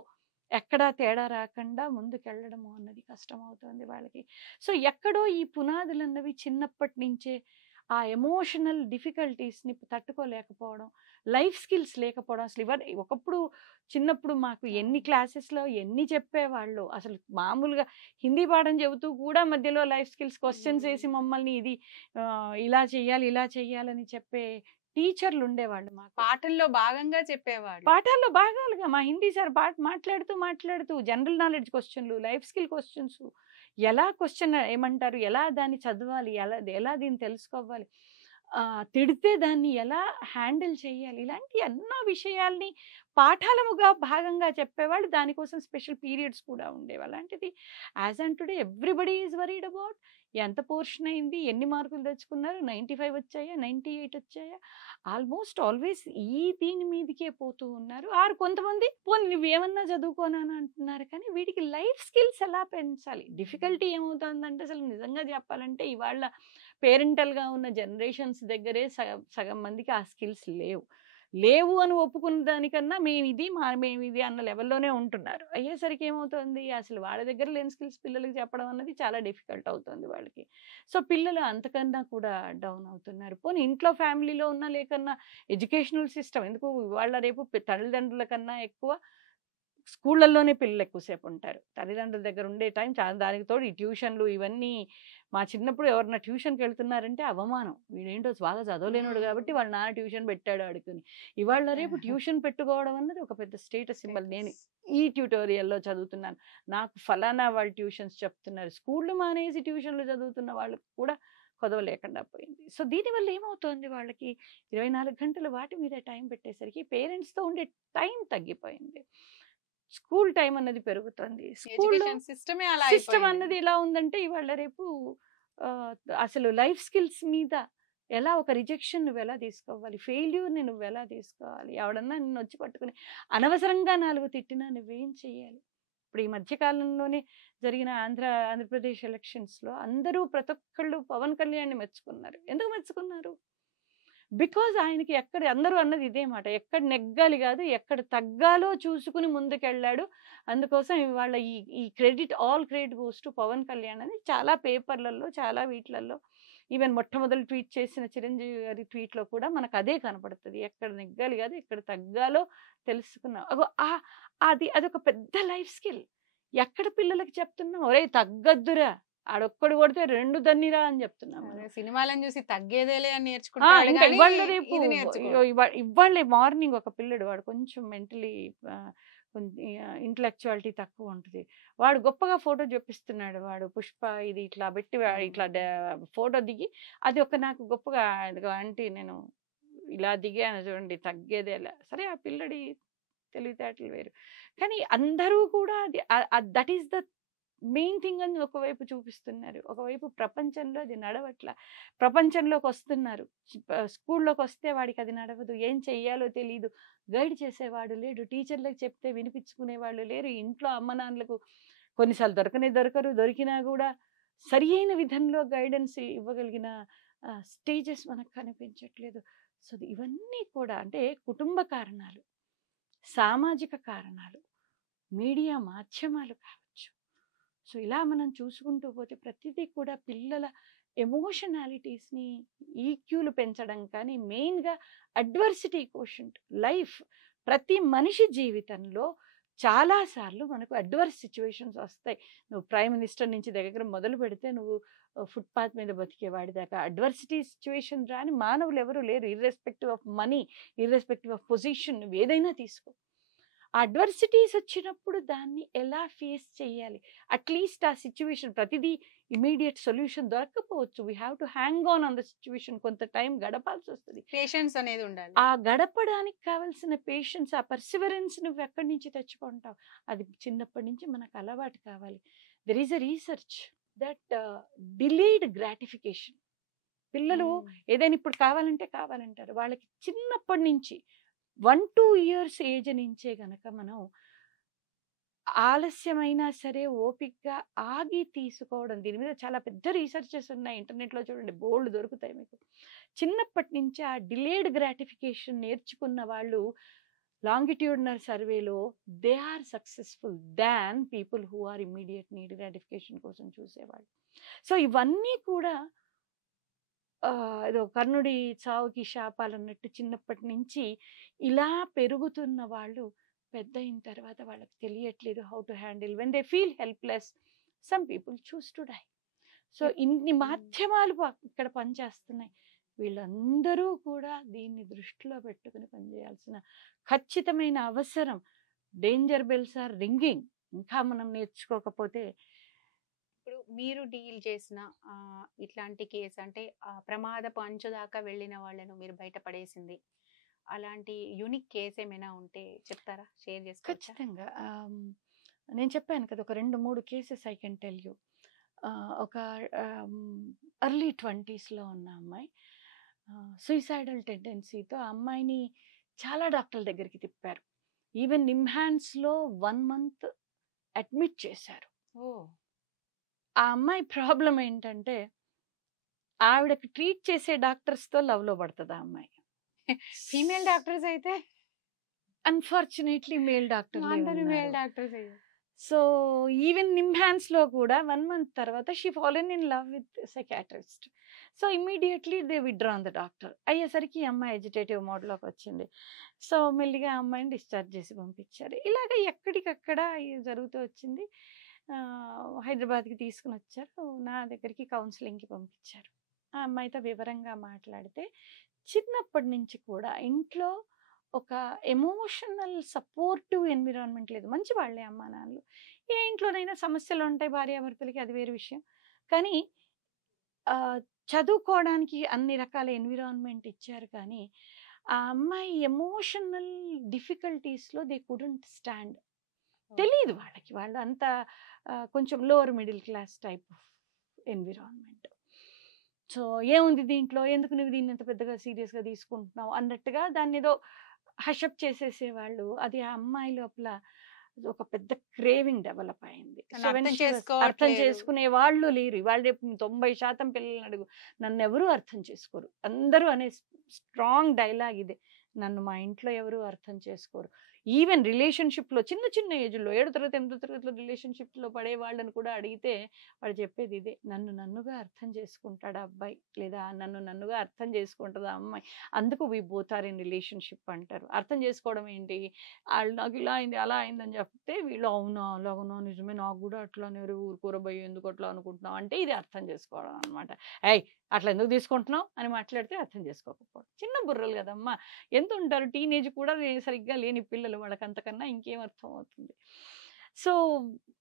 ఎక్కడా తేడా రాకుండా ముందుకెళ్ళడము అన్నది కష్టం అవుతుంది వాళ్ళకి. సో ఎక్కడో ఈ పునాదులు అన్నవి చిన్నప్పటి నుంచే ఆ ఎమోషనల్ డిఫికల్టీస్ని తట్టుకోలేకపోవడం, లైఫ్ స్కిల్స్ లేకపోవడం. అసలు ఒకప్పుడు చిన్నప్పుడు మాకు ఎన్ని క్లాసెస్లో ఎన్ని చెప్పేవాళ్ళు, అసలు మామూలుగా హిందీ పాఠం చెబుతూ కూడా మధ్యలో లైఫ్ స్కిల్స్ క్వశ్చన్స్ వేసి మమ్మల్ని ఇది ఇలా చెయ్యాలని చెప్పే టీచర్లు ఉండేవాళ్ళు. మాకు పాఠంలో భాగంగా చెప్పేవాళ్ళు. పాఠాల్లో భాగాలుగా మా హిందీ సార్ మాట్లాడుతూ జనరల్ నాలెడ్జ్ క్వశ్చన్లు, లైఫ్ స్కిల్ క్వశ్చన్స్, ఎలా క్వశ్చన్ ఏమంటారు, ఎలా దాన్ని చదవాలి, ఎలా దీన్ని తెలుసుకోవాలి, తిడితే దాన్ని ఎలా హ్యాండిల్ చేయాలి, ఇలాంటి ఎన్నో విషయాల్ని పాఠాలముగా భాగంగా చెప్పేవాళ్ళు. దానికోసం స్పెషల్ పీరియడ్స్ కూడా ఉండేవి. అలాంటిది as and today everybody is worried about ఎంత పోర్షన్ అయింది, ఎన్ని మార్కులు తెచ్చుకున్నారు, 95 వచ్చాయా, 98 వచ్చాయా, ఆల్మోస్ట్ ఆల్వేస్ దీని మీదకే పోతూ ఉన్నారు. కొంతమంది పోనీ నువ్వేమన్నా చదువుకోనాను అంటున్నారు, కానీ వీడికి లైఫ్ స్కిల్స్ ఎలా పెంచాలి. డిఫికల్టీ ఏమవుతుందంటే అసలు నిజంగా చెప్పాలంటే ఇవాళ పేరెంటల్గా ఉన్న జనరేషన్స్ దగ్గరే సగం మందికి ఆ స్కిల్స్ లేవు అని ఒప్పుకున్న దానికన్నా మేము ఇది అన్న లెవెల్లోనే ఉంటున్నారు. అయ్యేసరికి ఏమవుతుంది, అసలు వాళ్ళ దగ్గర లేని స్కిల్స్ పిల్లలకి చెప్పడం అన్నది చాలా డిఫికల్ట్ అవుతుంది వాళ్ళకి. సో పిల్లలు అంతకన్నా కూడా డౌన్ అవుతున్నారు. పోనీ ఇంట్లో ఫ్యామిలీలో ఉన్నా లేకన్నా ఎడ్యుకేషనల్ సిస్టమ్ ఎందుకు వాళ్ళ రేపు తల్లిదండ్రుల కన్నా ఎక్కువ స్కూళ్ళల్లోనే పిల్లలు ఎక్కువసేపు ఉంటారు. తల్లిదండ్రుల దగ్గర ఉండే టైం చాలా. దానికి తోడు ఈ ట్యూషన్లు ఇవన్నీ. మా చిన్నప్పుడు ఎవరన్నా ట్యూషన్కి వెళ్తున్నారంటే అవమానం, వీడేంటో బాగా చదవలేనుడు కాబట్టి వాళ్ళ నాన్న ట్యూషన్ పెట్టాడు అడుగుని. ఇవాళ రేపు ట్యూషన్ పెట్టుకోవడం అన్నది ఒక పెద్ద స్టేటస్ సింబల్. నేను ఈ ట్యూటోరియల్లో చదువుతున్నాను, నాకు ఫలానా వాళ్ళు ట్యూషన్స్ చెప్తున్నారు. స్కూళ్ళు మానేసి ట్యూషన్లు చదువుతున్న వాళ్ళకు కూడా కొదవలేకుండా పోయింది. సో దీనివల్ల ఏమవుతోంది, వాళ్ళకి 24 గంటలు వాటి మీద టైం పెట్టేసరికి పేరెంట్స్తో ఉండే టైం తగ్గిపోయింది. స్కూల్ టైం అన్నది పెరుగుతుంది. సిస్టమ్ అన్నది ఎలా ఉందంటే ఇవాళ రేపు అసలు లైఫ్ స్కిల్స్ మీద ఎలా ఒక రిజెక్షన్ నువ్వు ఎలా తీసుకోవాలి, ఫెయిల్యూర్ని నువ్వు ఎలా తీసుకోవాలి, ఎవడన్నా నిన్ను వచ్చి పట్టుకుని అనవసరంగా 4 తిట్టినా నువ్వేం చేయాలి. ఇప్పుడు ఈ మధ్యకాలంలోనే జరిగిన ఆంధ్రప్రదేశ్ ఎలక్షన్స్లో ప్రతి ఒక్కళ్ళు పవన్ కళ్యాణ్ని మెచ్చుకున్నారు. ఎందుకు మెచ్చుకున్నారు? బికాజ్ ఆయనకి అందరూ అన్నది ఇదే మాట, ఎక్కడ నెగ్గాలి కాదు ఎక్కడ తగ్గాలో చూసుకుని ముందుకెళ్ళాడు. అందుకోసం ఇవాళ ఈ all credit goes to Pavan Kalyan అని చాలా పేపర్లలో చాలా వీటిలలో ఈవెన్ మొట్టమొదటి ట్వీట్ చేసిన చిరంజీవి గారి ట్వీట్లో కూడా మనకు అదే కనపడుతుంది. ఎక్కడ నెగ్గాలి కాదు ఎక్కడ తగ్గాలో తెలుసుకున్నాం. అదొక పెద్ద లైఫ్ స్కిల్. ఎక్కడ పిల్లలకి చెప్తున్నాం, ఒరే తగ్గద్దురా, ఆడొక్కడు కొడితే 2 దన్నిరా అని చెప్తున్నాం. సినిమాలను చూసి తగ్గేదేలే అని నేర్చుకుంటాడు. ఇవాళ మార్నింగ్ ఒక పిల్లడు, వాడు కొంచెం మెంటలీ ఇంటలెక్చువాలిటీ తక్కువ ఉంటుంది, వాడు గొప్పగా ఫోటో చూపిస్తున్నాడు. వాడు పుష్ప ఇది ఇట్లా పెట్టి ఇట్లా ఫోటో దిగి అది నాకు గొప్పగా అంటే నేను ఇలా దిగాను చూడండి తగ్గేదేలా. సరే ఆ పిల్లడి తెలివితేటలు వేరు, కానీ అందరూ కూడా that is the main thing అని ఒకవైపు చూపిస్తున్నారు. ఒకవైపు ప్రపంచంలో అది నడవట్ల. ప్రపంచంలోకి వస్తున్నారు, స్కూల్లోకి వస్తే వాడికి అది నడవదు, ఏం చెయ్యాలో తెలియదు, గైడ్ చేసేవాడు లేడు, టీచర్లకు చెప్తే వినిపించుకునేవాళ్ళు లేరు, ఇంట్లో అమ్మ నాన్నలకు కొన్నిసార్లు దొరకరు, దొరికినా కూడా సరి అయిన విధంలో గైడెన్స్ ఇవ్వగలిగిన స్టేజెస్ మనకు కనిపించట్లేదు. సో ఇవన్నీ కూడా అంటే కుటుంబ కారణాలు, సామాజిక కారణాలు, మీడియా మాధ్యమాలు కావచ్చు. సో ఇలా మనం చూసుకుంటూ పోతే ప్రతిదీ కూడా పిల్లల ఎమోషనాలిటీస్ని ఈక్యూలు పెంచడం కానీ మెయిన్గా అడ్వర్సిటీ కోషంట్ లైఫ్ ప్రతి మనిషి జీవితంలో చాలాసార్లు మనకు అడ్వర్స్ సిచ్యువేషన్స్ వస్తాయి. నువ్వు ప్రైమ్ మినిస్టర్ నుంచి దగ్గర మొదలు పెడితే నువ్వు ఫుట్పాత్ మీద బతికేవాడి దాకా అడ్వర్సిటీ సిచ్యువేషన్ రాని మానవులు ఎవరు లేరు. Irrespective of money, irrespective of position, నువ్వు ఏదైనా తీసుకో. ఆ అడ్వర్సిటీస్ వచ్చినప్పుడు దాన్ని ఎలా ఫేస్ చేయాలి, అట్లీస్ట్ ఆ సిచ్యువేషన్ ప్రతిదీ ఇమీడియట్ సొల్యూషన్ దొరకకపోవచ్చు. We have to hang on the situation, కొంత టైం గడపాల్సి వస్తుంది. పేషెన్స్ అనేది ఉండాలి. ఆ గడపడానికి కావాల్సిన పేషెన్స్, ఆ పర్సివరెన్స్ నువ్వు ఎక్కడి నుంచి తెచ్చుకుంటావు, అది చిన్నప్పటి నుంచి మనకు అలవాటు కావాలి. There is a research that delayed gratification, పిల్లలు ఏదైనా ఇప్పుడు కావాలంటే కావాలంటారు. వాళ్ళకి చిన్నప్పటి నుంచి 1-2 years ఏజ్ నుంచే గనక మనం ఆలస్యమైనా సరే ఓపికగా ఆగి తీసుకోవడం, దీని మీద చాలా పెద్ద రీసెర్చెస్ ఉన్నాయి. ఇంటర్నెట్లో చూడండి, బోల్డ్ దొరుకుతాయి మీకు. చిన్నప్పటి నుంచి ఆ డిలేడ్ గ్రాటిఫికేషన్ నేర్చుకున్న వాళ్ళు లాంగిట్యూడినల్ సర్వేలో they are successful than people who are immediate need gratification కోసం చూసేవాళ్ళు. సో ఇవన్నీ కూడా ఏదో కర్ణుడి చావుకి శాపాలు అన్నట్టు చిన్నప్పటి నుంచి ఇలా పెరుగుతున్న వాళ్ళు పెద్ద అయిన తర్వాత వాళ్ళకి తెలియట్లేదు how to handle when they feel helpless. Some people choose to die. So ఇన్ని మాధ్యమాలు ఇక్కడ పనిచేస్తున్నాయి. వీళ్ళందరూ కూడా దీన్ని దృష్టిలో పెట్టుకుని పనిచేయాల్సిన ఖచ్చితమైన అవసరం. Danger bells are ringing. ఇంకా మనం నేర్చుకోకపోతే. ఇప్పుడు మీరు డీల్ చేసిన ఇట్లాంటి కేసు అంటే ప్రమాదపు అంచు దాకా వెళ్ళిన వాళ్ళను మీరు బయటపడేసింది, అలాంటి యూనిక్ కేసు ఏమైనా ఉంటే చెప్తారా, షేర్ చేసుకోవచ్చా? ఖచ్చితంగా. నేను చెప్పాను కదా, ఒక 2-3 cases I can tell you. ఒక ఎర్లీ 20s ఉన్న అమ్మాయి సూసైడల్ టెండెన్సీతో ఆ అమ్మాయిని చాలా డాక్టర్ల దగ్గరికి తిప్పారు. ఈవెన్ నిమ్హాన్స్లో 1 month అడ్మిట్ చేశారు. ఆ అమ్మాయి ప్రాబ్లం ఏంటంటే ఆవిడకి ట్రీట్ చేసే డాక్టర్స్తో లవ్లో పడుతుంది ఆ అమ్మాయి. ఫీమేల్ డాక్టర్స్ అయితే unfortunately male male doctors. So even నిమ్హాన్స్లో కూడా 1 month తర్వాత she fallen in love with psychiatrist. So immediately they withdrawn the doctor. అయ్యేసరికి అమ్మాయి ఎజిటేటివ్ మోడ్లోకి వచ్చింది. సో మెల్లిగా అమ్మాయిని డిశ్చార్జ్ చేసి పంపించారు. ఇలాగ ఎక్కడికక్కడ జరుగుతూ వచ్చింది. హైదరాబాద్కి తీసుకుని వచ్చారు, నా దగ్గరికి కౌన్సిలింగ్కి పంపించారు. ఆ అమ్మాయితో వివరంగా మాట్లాడితే చిన్నప్పటి నుంచి కూడా ఇంట్లో ఒక ఎమోషనల్ సపోర్టివ్ ఎన్విరాన్మెంట్ లేదు. మంచి వాళ్ళే అమ్మా నాన్నలు, ఏ ఇంట్లోనైనా సమస్యలు ఉంటాయి భార్యాభర్తలకి, అది వేరే విషయం. కానీ చదువుకోవడానికి అన్ని రకాల ఎన్విరాన్మెంట్ ఇచ్చారు. కానీ ఆ అమ్మాయి ఎమోషనల్ డిఫికల్టీస్లో దే కుడెంట్ స్టాండ్. తెలియదు వాళ్ళకి, వాళ్ళు అంత కొంచెం lower middle clause type of environment. So ఏముంది దీంట్లో, ఎందుకు నువ్వు దీన్ని ఎంత పెద్దగా సీరియస్గా తీసుకుంటున్నావు అన్నట్టుగా దాన్ని ఏదో హషప్ చేసేసేవాళ్ళు. అది ఆ అమ్మాయి లోపల ఒక పెద్ద క్రేవింగ్ డెవలప్ అయింది. అర్థం చేసుకునే వాళ్ళు లేరు. వాళ్ళు రేపు 90% పిల్లల్ని అడుగు, నన్ను ఎవరు అర్థం చేసుకోరు. అందరూ అనే స్ట్రాంగ్ డైలాగ్ ఇదే, నన్ను మా ఇంట్లో ఎవరు అర్థం చేసుకోరు. ఈవెన్ రిలేషన్షిప్లో చిన్న చిన్న ఏజ్లో 7వ తరగతి 8వ తరగతిలో రిలేషన్షిప్లో పడే వాళ్ళని కూడా అడిగితే వాళ్ళు చెప్పేది ఇదే, నన్నుగా అర్థం చేసుకుంటాడు అబ్బాయి, లేదా నన్నుగా అర్థం చేసుకుంటుందా అమ్మాయి, అందుకు we both are in relationship అంటారు. అర్థం చేసుకోవడం ఏంటి, వాళ్ళు నాకు ఇలా అయింది అలా అయిందని చెప్తే వీళ్ళు అవునా అలాగునా నిజమే, నాకు కూడా అట్లానే ఊరుకోరబోయి ఎందుకు అట్లా అనుకుంటున్నావు అంటే ఇది అర్థం చేసుకోవడం అనమాట. ఏయ్ అట్లా ఎందుకు తీసుకుంటున్నావు అని మాట్లాడితే అర్థం చేసుకోకపోవడం. చిన్న బుర్రలు కదమ్మా, ఎంత ఉంటారు, టీనేజ్ కూడా సరిగ్గా లేని పిల్లలు, వాళ్ళకి అంతకన్నా ఇంకేం అర్థం అవుతుంది. సో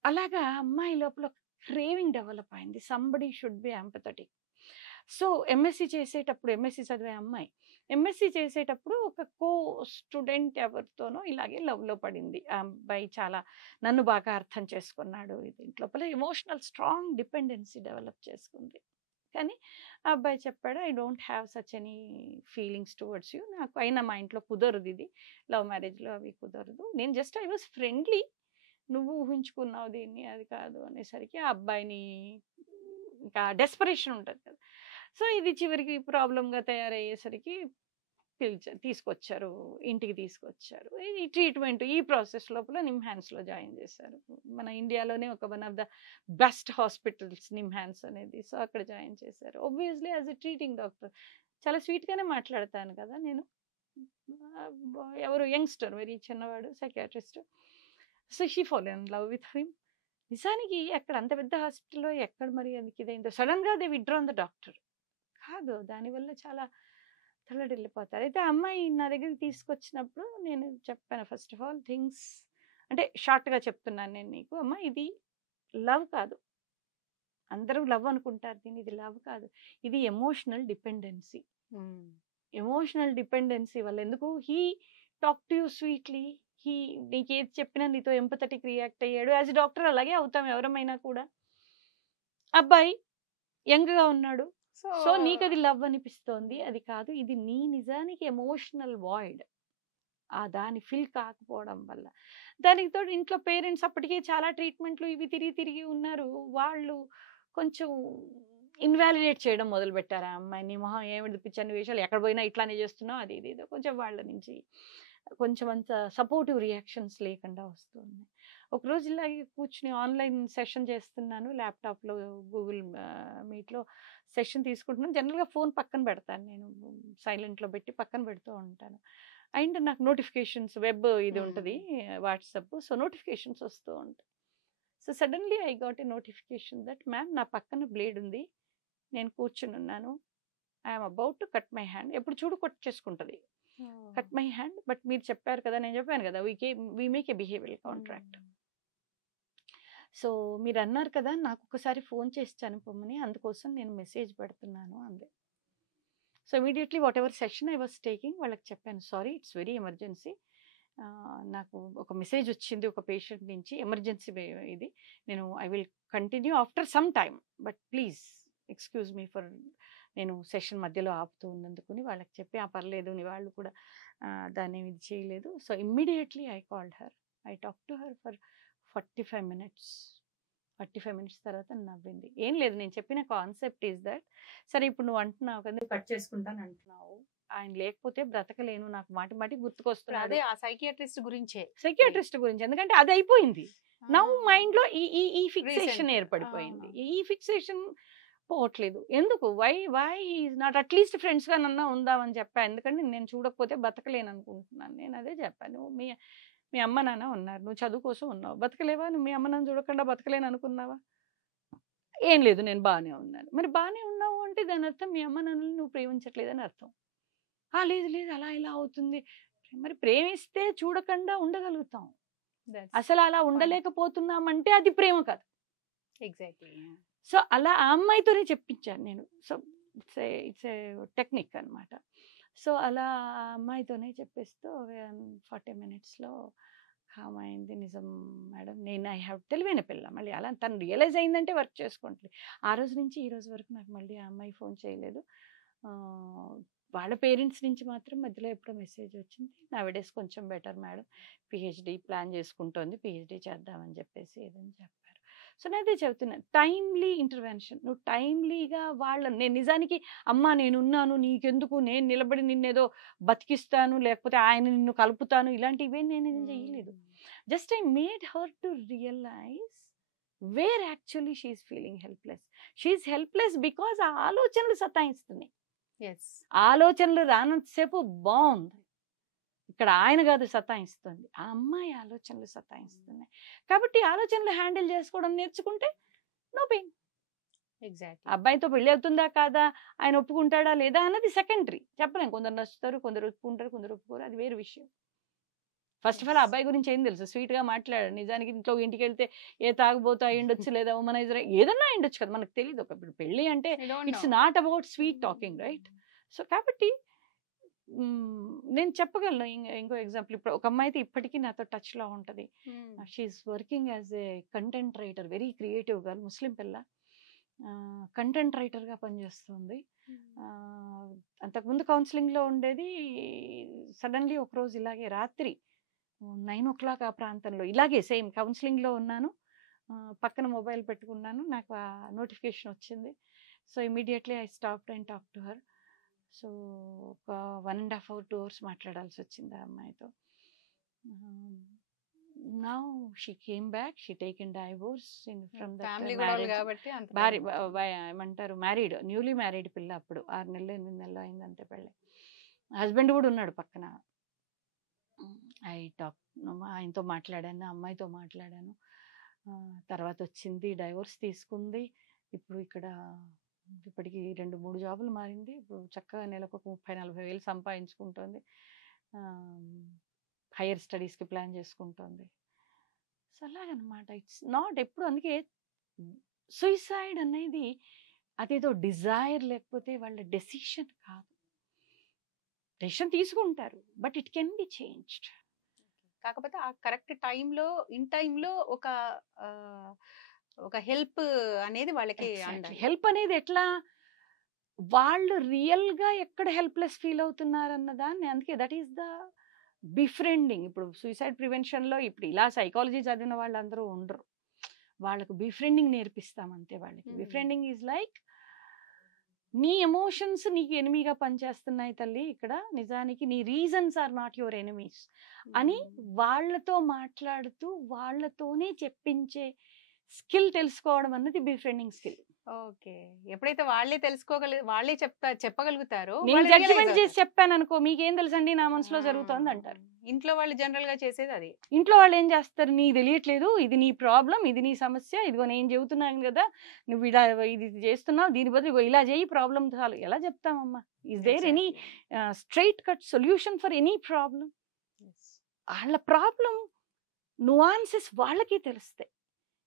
అలాగా అమ్మాయి లోపల క్రేవింగ్ డెవలప్ అయింది, somebody should be empathetic. So MSc చేసేటప్పుడు, ఎంఎస్సి చదివే అమ్మాయి ఎంఎస్సి చేసేటప్పుడు ఒక కో స్టూడెంట్ ఎవరితోనో ఇలాగే లవ్లో పడింది. ఆ అబ్బాయి చాలా నన్ను బాగా అర్థం చేసుకున్నాడు, దీంట్లోపల ఎమోషనల్ స్ట్రాంగ్ డిపెండెన్సీ డెవలప్ చేసుకుంది. కానీ ఆ అబ్బాయి చెప్పాడు, I don't have such any feelings towards you, నాకు అయినా మా ఇంట్లో కుదరదు, ఇది లవ్ మ్యారేజ్లో అవి కుదరదు, నేను జస్ట్ ఐ వాజ్ ఫ్రెండ్లీ, నువ్వు ఊహించుకున్నావు దీన్ని, అది కాదు అనేసరికి ఆ అబ్బాయిని ఇంకా డెస్పరేషన్ ఉంటుంది కదా. సో ఇది చివరికి ప్రాబ్లంగా తయారయ్యేసరికి తీసుకొచ్చారు, ఇంటికి తీసుకొచ్చారు. ఈ ట్రీట్మెంట్ ఈ ప్రాసెస్ లోపల నిమ్హాన్స్లో జాయిన్ చేశారు. మన ఇండియాలోనే ఒక one of the best hospitals NIMHANS అనేది. సో అక్కడ జాయిన్ చేశారు. Obviously as a treating doctor చాలా స్వీట్గానే మాట్లాడతాను కదా నేను. ఎవరు యంగ్స్టర్, వెరీ చిన్నవాడు, psychiatrist. So she fall in love with him. నిజానికి అక్కడ అంత పెద్ద హాస్పిటల్లో ఎక్కడ మరి అందుకు ఇదైందో సడన్గా దే విత్డ్రాన్ ద డాక్టర్ కాదు, దానివల్ల చాలా తల్లడిల్లిపోతారు. అయితే ఆ అమ్మాయి నా దగ్గరికి తీసుకొచ్చినప్పుడు నేను చెప్పాను, ఫస్ట్ ఆఫ్ ఆల్ థింగ్స్ అంటే షార్ట్గా చెప్తున్నాను నేను నీకు, అమ్మ ఇది లవ్ కాదు, అందరూ లవ్ అనుకుంటారు దీన్ని, ఇది లవ్ కాదు, ఇది ఎమోషనల్ డిపెండెన్సీ. ఎమోషనల్ డిపెండెన్సీ వల్ల ఎందుకు, he talk to you sweetly, he నీకు ఏది చెప్పినా నీతో ఎంపథెటిక్ రియాక్ట్ అయ్యాడు. యాజ్ ఎ డాక్టర్ అలాగే అవుతాం ఎవరమైనా కూడా. అబ్బాయి యంగ్గా ఉన్నాడు, సో నీకు అది లవ్ అనిపిస్తోంది, అది కాదు, ఇది నీ నిజానికి ఎమోషనల్ వాయిడ్, ఆ దాని ఫిల్ కాకపోవడం వల్ల. దానికి తోడు ఇంట్లో పేరెంట్స్ అప్పటికే చాలా ట్రీట్మెంట్లు ఇవి తిరిగి ఉన్నారు, వాళ్ళు కొంచెం ఇన్వాలిడేట్ చేయడం మొదలు పెట్టారు. ఆ అమ్మాయిని, మొహం ఏమిటి పిచ్చని వేషాలు, ఎక్కడ పోయినా ఇట్లానే చేస్తున్నావు, అది ఇది కొంచెం వాళ్ళ నుంచి కొంచెం అంత సపోర్టివ్ రియాక్షన్స్ లేకుండా వస్తుంది. ఒకరోజు ఇలాగే కూర్చుని ఆన్లైన్ సెషన్ చేస్తున్నాను, ల్యాప్టాప్లో గూగుల్ మీట్లో సెషన్ తీసుకుంటున్నాను. జనరల్గా ఫోన్ పక్కన పెడతాను నేను, సైలెంట్లో పెట్టి పక్కన పెడుతూ ఉంటాను. అండ్ నాకు నోటిఫికేషన్స్, వెబ్ ఇది ఉంటుంది వాట్సాప్, సో నోటిఫికేషన్స్ వస్తూ ఉంటాయి. So suddenly I got a notification that ma'am నా పక్కన బ్లేడ్ ఉంది, నేను కూర్చుని ఉన్నాను, I'm about to cut my hand, ఎప్పుడు చూడు కొట్ చేసుకుంటుంది, కట్ మై హ్యాండ్, బట్ మీరు చెప్పారు కదా, నేను చెప్పాను కదా we make a behavioural contract. So మీరు అన్నారు కదా నాకు ఒకసారి ఫోన్ చేసి చనిపోమని, అందుకోసం నేను మెసేజ్ పెడుతున్నాను అంది. So immediately what ever session I was taking వాళ్ళకి చెప్పాను, సారీ ఇట్స్ వెరీ ఎమర్జెన్సీ, నాకు ఒక మెసేజ్ వచ్చింది ఒక పేషెంట్ నుంచి, ఎమర్జెన్సీ ఇది, నేను I will continue after some time, but please excuse me for, నేను సెషన్ మధ్యలో ఆపుతూ ఉన్నందుకుని వాళ్ళకి చెప్పి, ఆ పర్లేదు నీ వాళ్ళు కూడా దాన్ని ఇది చేయలేదు. So immediately I called her, I talk to her for 45 minutes. 45 minutes తర్వాత నవ్వింది. ఏం లేదు, నేను చెప్పిన కాన్సెప్ట్ ఈజ్ దట్, సరే ఇప్పుడు నువ్వు అంటున్నావు కదా కట్ చేసుకుంటాను అంటున్నావు, ఆయన లేకపోతే బ్రతకలేను, నాకు మాటి మాటి గుర్తుకొస్తుంది. అదే ఆ సైకియాట్రిస్ట్ గురించే, సైకియాట్రిస్ట్ గురించి, ఎందుకంటే అది అయిపోయింది, నా మైండ్ లో ఈ ఫిక్సేషన్ ఏర్పడిపోయింది, ఈ ఫిక్సేషన్ పోవట్లేదు. ఎందుకు, why is not at least friends గా నన్నా ఉందామని చెప్పా, ఎందుకంటే నేను చూడకపోతే బతకలేను అనుకుంటున్నాను. నేను అదే చెప్పాను, మీ అమ్మ నాన్న ఉన్నారు, నువ్వు చదువు కోసం ఉన్నావు, బతకలేవా, నువ్వు మీ అమ్మ నాన్న చూడకుండా బతకలేను అనుకున్నావా, ఏం లేదు నేను బాగానే ఉన్నాను. మరి బాగానే ఉన్నావు అంటే దాని అర్థం మీ అమ్మ నాన్నని నువ్వు ప్రేమించట్లేదని అర్థం. లేదు లేదు అలా ఇలా అవుతుంది, మరి ప్రేమిస్తే చూడకుండా ఉండగలుగుతాం, అసలు అలా ఉండలేకపోతున్నామంటే అది ప్రేమ కాదు. ఎగ్జాక్ట్లీ. సో అలా ఆ అమ్మాయితోనే చెప్పించాను నేను. సో ఇట్స్ ఏ టెక్నిక్ అనమాట. సో అలా ఆ అమ్మాయితోనే చెప్పేస్తూ 40 minutesలో కామ్ అయింది. నిజం మేడం, నేను ఐ హ్యావ్ తెలివైన పిల్ల, మళ్ళీ అలా తను రియలైజ్ అయిందంటే వర్క్ చేసుకుంటుంది. ఆ రోజు నుంచి ఈ రోజు వరకు నాకు మళ్ళీ ఆ అమ్మాయి ఫోన్ చేయలేదు. వాళ్ళ పేరెంట్స్ నుంచి మాత్రం మధ్యలో ఎప్పుడో మెసేజ్ వచ్చింది, నావిడేస్ కొంచెం బెటర్ మేడం, పిహెచ్డి ప్లాన్ చేసుకుంటోంది, పిహెచ్డి చేద్దామని చెప్పేసి ఏదని చెప్పారు. సో నేను అదే చెబుతున్నాను, టైమ్లీ ఇంటర్వెన్షన్. నువ్వు టైమ్లీగా నేను నిజానికి అమ్మ నేనున్నాను నీకెందుకు, నేను నిలబడి నిన్నేదో బతికిస్తాను, లేకపోతే ఆయన నిన్ను కలుపుతాను, ఇలాంటివి నేను చేయలేదు. Just I made her to realize where actually she is feeling helpless. She is helpless because ఆ ఆలోచనలు సతాయిస్తున్నాయి. ఆలోచనలు రానంతసేపు బాగుంది, ఇక్కడ ఆయన కాదు సతాయిస్తుంది, ఆ అమ్మాయి ఆలోచనలు సతాయిస్తున్నాయి. కాబట్టి ఆలోచనలు హ్యాండిల్ చేసుకోవడం నేర్చుకుంటే నో పెయిన్. ఎగ్జాక్ట్. అబ్బాయితో పెళ్ళి అవుతుందా కాదా, ఆయన ఒప్పుకుంటాడా లేదా అన్నది సెకండరీ, చెప్పలేం. కొందరు నచ్చుతారు, కొందరు ఒప్పుకుంటారు, కొందరు ఒప్పుకోరు, అది వేరు విషయం. ఫస్ట్ ఆఫ్ ఆల్ అబ్బాయి గురించి ఏం తెలుసు, స్వీట్ గా మాట్లాడాడు. నిజానికి ఇంట్లో ఇంటికి వెళ్తే ఏ తాగుబోతూ అయ్యుండొచ్చు, లేదా ఉమనైజర్ ఏదన్నా అయ్యుండొచ్చు కదా, మనకు తెలియదు. ఇప్పుడు పెళ్ళి అంటే it's not about sweet talking, right? So కాబట్టి నేను చెప్పగలను. ఇంకో ఎగ్జాంపుల్, ఇప్పుడు ఒక అమ్మాయి అయితే ఇప్పటికీ నాతో టచ్ లో ఉంటది. She is working as a content writer, very creative girl, ముస్లిం పిల్ల, కంటెంట్ రైటర్ గా పనిచేస్తుంది. అంతకుముందు కౌన్సిలింగ్ లో ఉండేది. సడన్లీ ఒకరోజు ఇలాగే రాత్రి 9 o'clock ఆ ప్రాంతంలో ఇలాగే సేమ్ కౌన్సిలింగ్ లో ఉన్నాను, పక్కన మొబైల్ పెట్టుకున్నాను, నాకు ఆ నోటిఫికేషన్ వచ్చింది. So immediately I stopped and talk to her. So ఒక 1.5 hours 2 hours మాట్లాడాల్సి వచ్చింది ఆ అమ్మాయితో. Now she came back, she taken divorce from family గొడవలు కాబట్టి అంత భారీ ఏమంటారు మ్యారీడ్, న్యూలీ మ్యారీడ్ పిల్ల, అప్పుడు 6 నెలలు 8 నెలలు అయింది అంతే పెళ్ళి. హస్బెండ్ కూడా ఉన్నాడు పక్కన. ఆయనతో మాట్లాడాను, అమ్మాయితో మాట్లాడాను. తర్వాత వచ్చింది, డైవోర్స్ తీసుకుంది. ఇప్పుడు ఇక్కడ ఇప్పటికి 2-3 జాబులు మారింది. ఇప్పుడు చక్కగా నెలకు ఒక 30-40 వేలు సంపాదించుకుంటుంది. హైయర్ స్టడీస్కి ప్లాన్ చేసుకుంటుంది. సో అలాగనమాట. ఇట్స్ నాట్ ఎప్పుడు, అందుకే సూసైడ్ అనేది అదేదో డిజైర్ లేకపోతే వాళ్ళ డెసిషన్ కాదు. డెసిషన్ తీసుకుంటారు, but it can be changed. కాకపోతే ఆ కరెక్ట్ టైంలో ఇన్ టైంలో ఒక హెల్ప్ అనేది వాళ్ళకి హెల్ప్ అనేది ఎట్లా, వాళ్ళు రియల్ గా ఎక్కడ హెల్ప్లెస్ ఫీల్ అవుతున్నారు అన్నదాన్ని. అందుకే దట్ ఈస్ ద బిఫ్రెండింగ్. ఇప్పుడు సూసైడ్ ప్రివెన్షన్ లో ఇప్పుడు ఇలా సైకాలజీ చదివిన వాళ్ళందరూ ఉండరు. వాళ్ళకు బిఫ్రెండింగ్ నేర్పిస్తాం అంతే. వాళ్ళకి బిఫ్రెండింగ్ ఈజ్ లైక్, నీ ఎమోషన్స్ నీకు ఎనిమిగా పనిచేస్తున్నాయి తల్లి, ఇక్కడ నిజానికి నీ reasons are not your enemies అని వాళ్ళతో మాట్లాడుతూ వాళ్ళతోనే చెప్పించే స్కిల్ తెలుసుకోవడం అన్నది బిఫ్రెండింగ్ స్కిల్. ఓకే, ఎప్పుడైతే వాళ్ళే వాళ్ళే చెప్పగలుగుతారో, నేను జడ్జిమెంట్ చేసి చెప్పాను అనుకో, మీకేం తెలుసండి నా మనసులో జరుగుతోంది అంటారు. ఇంట్లో వాళ్ళు జనరల్ గా చేసేది అది. ఇంట్లో వాళ్ళు ఏం చేస్తారు, నీ తెలియట్లేదు, ఇది నీ ప్రాబ్లం, ఇది నీ సమస్య, ఇదిగో నేను చెబుతున్నాను కదా, నువ్వు ఇలా ఇది చేస్తున్నావు, దీని బదులు ఇలా చేయి, ప్రాబ్లం చాలు. ఎలా చెప్తామమ్మా? Is there any straight cut solution for any problem? వాళ్ళ ప్రాబ్లం నువాన్సెస్ వాళ్ళకి తెలుస్తాయి.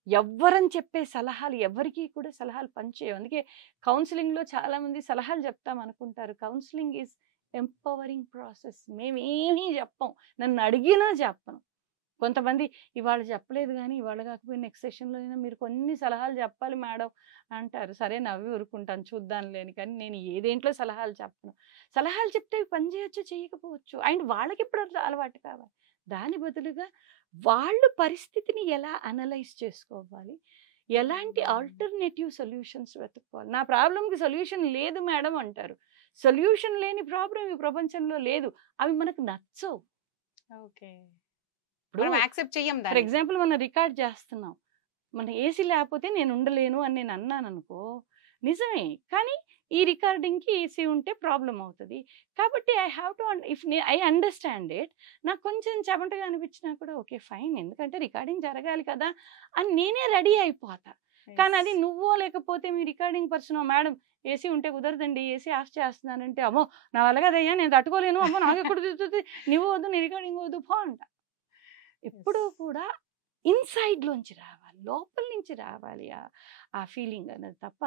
ఎవ్వరని చెప్పే సలహాలు ఎవరికి కూడా సలహాలు పనిచేయవు. అందుకే కౌన్సిలింగ్లో చాలా మంది సలహాలు చెప్తాం అనుకుంటారు. Counselling is empowering process. మేమేమీ చెప్పం, నన్ను అడిగినా చెప్పను. కొంతమంది ఇవాళ చెప్పలేదు కానీ ఇవాళ కాకపోయినా నెక్స్ట్ సెషన్లో అయినా మీరు కొన్ని సలహాలు చెప్పాలి మేడం అంటారు. సరే నవ్వి ఊరుకుంటాను, చూద్దాం లేని. కానీ నేను ఏదేంట్లో సలహాలు చెప్పను. సలహాలు చెప్తే పని చేయొచ్చు, చేయకపోవచ్చు. అండ్ వాళ్ళకి ఎప్పుడు అలవాటు కావాలి. దాని బదులుగా వాళ్ళు పరిస్థితిని ఎలా అనలైజ్ చేసుకోవాలి, ఎలాంటి ఆల్టర్నేటివ్ సొల్యూషన్స్ వెతుక్కోవాలి. నా ప్రాబ్లంకి సొల్యూషన్ లేదు మేడం అంటారు. సొల్యూషన్ లేని ప్రాబ్లం ఈ ప్రపంచంలో లేదు. అవి మనకు నచ్చవు. ఓకే, యాక్సెప్ట్ చెయ్యం. ఫర్ ఎగ్జాంపుల్ మనం రికార్డ్ చేస్తున్నాం, మన ఏసీ లేకపోతే నేను ఉండలేను అని నేను అన్నాను అనుకో, నిజమే. కానీ ఈ రికార్డింగ్కి ఏసీ ఉంటే ప్రాబ్లం అవుతుంది. కాబట్టి I have to I understand it. నాకు కొంచెం చెమటగా అనిపించినా కూడా ఓకే ఫైన్, ఎందుకంటే రికార్డింగ్ జరగాలి కదా అని నేనే రెడీ అయిపోతా. కానీ అది నువ్వో లేకపోతే మీ రికార్డింగ్ పర్సన్, మేడం ఏసీ ఉంటే కుదరదండి, ఏసీ ఆఫ్ చేస్తున్నానంటే, అమ్మో నా వల్ల కదయ్యా, నేను తట్టుకోలేను, అమ్మో నాకు ఎక్కడ తిరుగుతుంది, నువ్వు వద్దు, నీ రికార్డింగ్ వద్దు పో అంట. ఎప్పుడూ కూడా ఇన్సైడ్లోంచి రావాలి, లోపల నుంచి రావాలి ఆ ఫీలింగ్ అన్నది తప్ప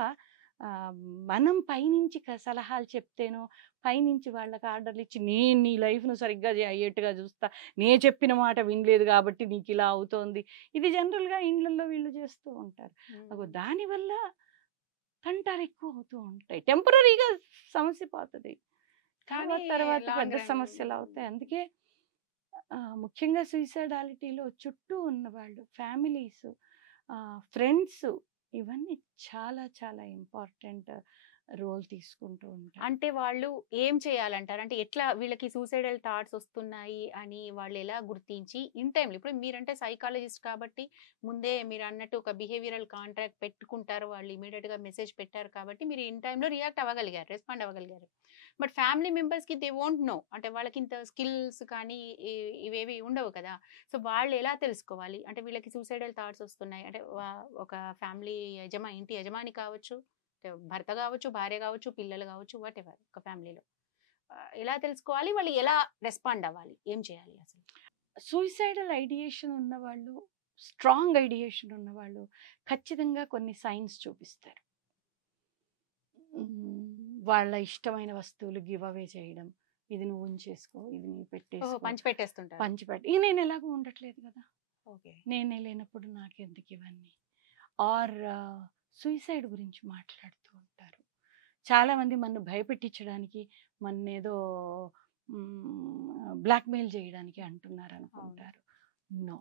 మనం పైనుంచి సలహాలు చెప్తేనో, పైనుంచి వాళ్ళకి ఆర్డర్లు ఇచ్చి నేను నీ లైఫ్ను సరిగ్గా అయ్యేట్టుగా చూస్తా, నేను చెప్పిన మాట వినలేదు కాబట్టి నీకు ఇలా అవుతోంది, ఇది జనరల్గా ఇండ్లలో వీళ్ళు చేస్తూ ఉంటారు. దానివల్ల తంటాలు ఎక్కువ అవుతూ ఉంటాయి. టెంపరీగా సమస్య పోతుంది, తర్వాత పెద్ద సమస్యలు అవుతాయి. అందుకే ముఖ్యంగా సూసైడాలిటీలో చుట్టూ ఉన్నవాళ్ళు, ఫ్యామిలీస్, ఫ్రెండ్స్, ఇవన్నీ చాలా చాలా ఇంపార్టెంట్ రోల్ తీసుకుంటూ ఉంటారు. అంటే వాళ్ళు ఏం చేయాలంటారు? అంటే ఎట్లా వీళ్ళకి సూసైడల్ థాట్స్ వస్తున్నాయి అని వాళ్ళు ఎలా గుర్తించి ఇన్ టైంలో, ఇప్పుడు మీరంటే సైకాలజిస్ట్ కాబట్టి ముందే మీరు అన్నట్టు ఒక బిహేవియరల్ కాంట్రాక్ట్ పెట్టుకుంటారు, వాళ్ళు ఇమీడియట్గా మెసేజ్ పెట్టారు కాబట్టి మీరు ఇన్ టైంలో రియాక్ట్ అవ్వగలిగారు, రెస్పాండ్ అవ్వగలిగారు. బట్ ఫ్యామిలీ మెంబర్స్కి దే వోంట్ నో, అంటే వాళ్ళకి ఇంత స్కిల్స్ కానీ ఇవేవి ఉండవు కదా. సో వాళ్ళు ఎలా తెలుసుకోవాలి? అంటే వీళ్ళకి సూసైడల్ థాట్స్ వస్తున్నాయి అంటే, ఒక ఫ్యామిలీ ఇంటి యజమాని కావచ్చు, భర్త కావచ్చు, భార్య కావచ్చు, పిల్లలు కావచ్చు, వాట్ ఎవర్, ఒక ఫ్యామిలీలో ఎలా తెలుసుకోవాలి? వాళ్ళు ఎలా రెస్పాండ్ అవ్వాలి? ఏం చేయాలి అసలు? సూసైడల్ ఐడియేషన్ ఉన్నవాళ్ళు, స్ట్రాంగ్ ఐడియేషన్ ఉన్నవాళ్ళు ఖచ్చితంగా కొన్ని సైన్స్ చూపిస్తారు. వాళ్ళ ఇష్టమైన వస్తువులు గివ్ అవే చేయడం, ఇది నువ్వు ఉంచేసుకో, ఇది నీ పెట్టేసుకో, పంచిపెట్టి. ఇక నేను ఎలాగో ఉండట్లేదు కదా, ఓకే నేనే లేనప్పుడు నాకెందుకు ఇవన్నీ. ఆర్ సూసైడ్ గురించి మాట్లాడుతూ ఉంటారు. చాలామంది మన భయపెట్టించడానికి, మన ఏదో బ్లాక్మెయిల్ చేయడానికి అంటున్నారు అనుకుంటారు. నో,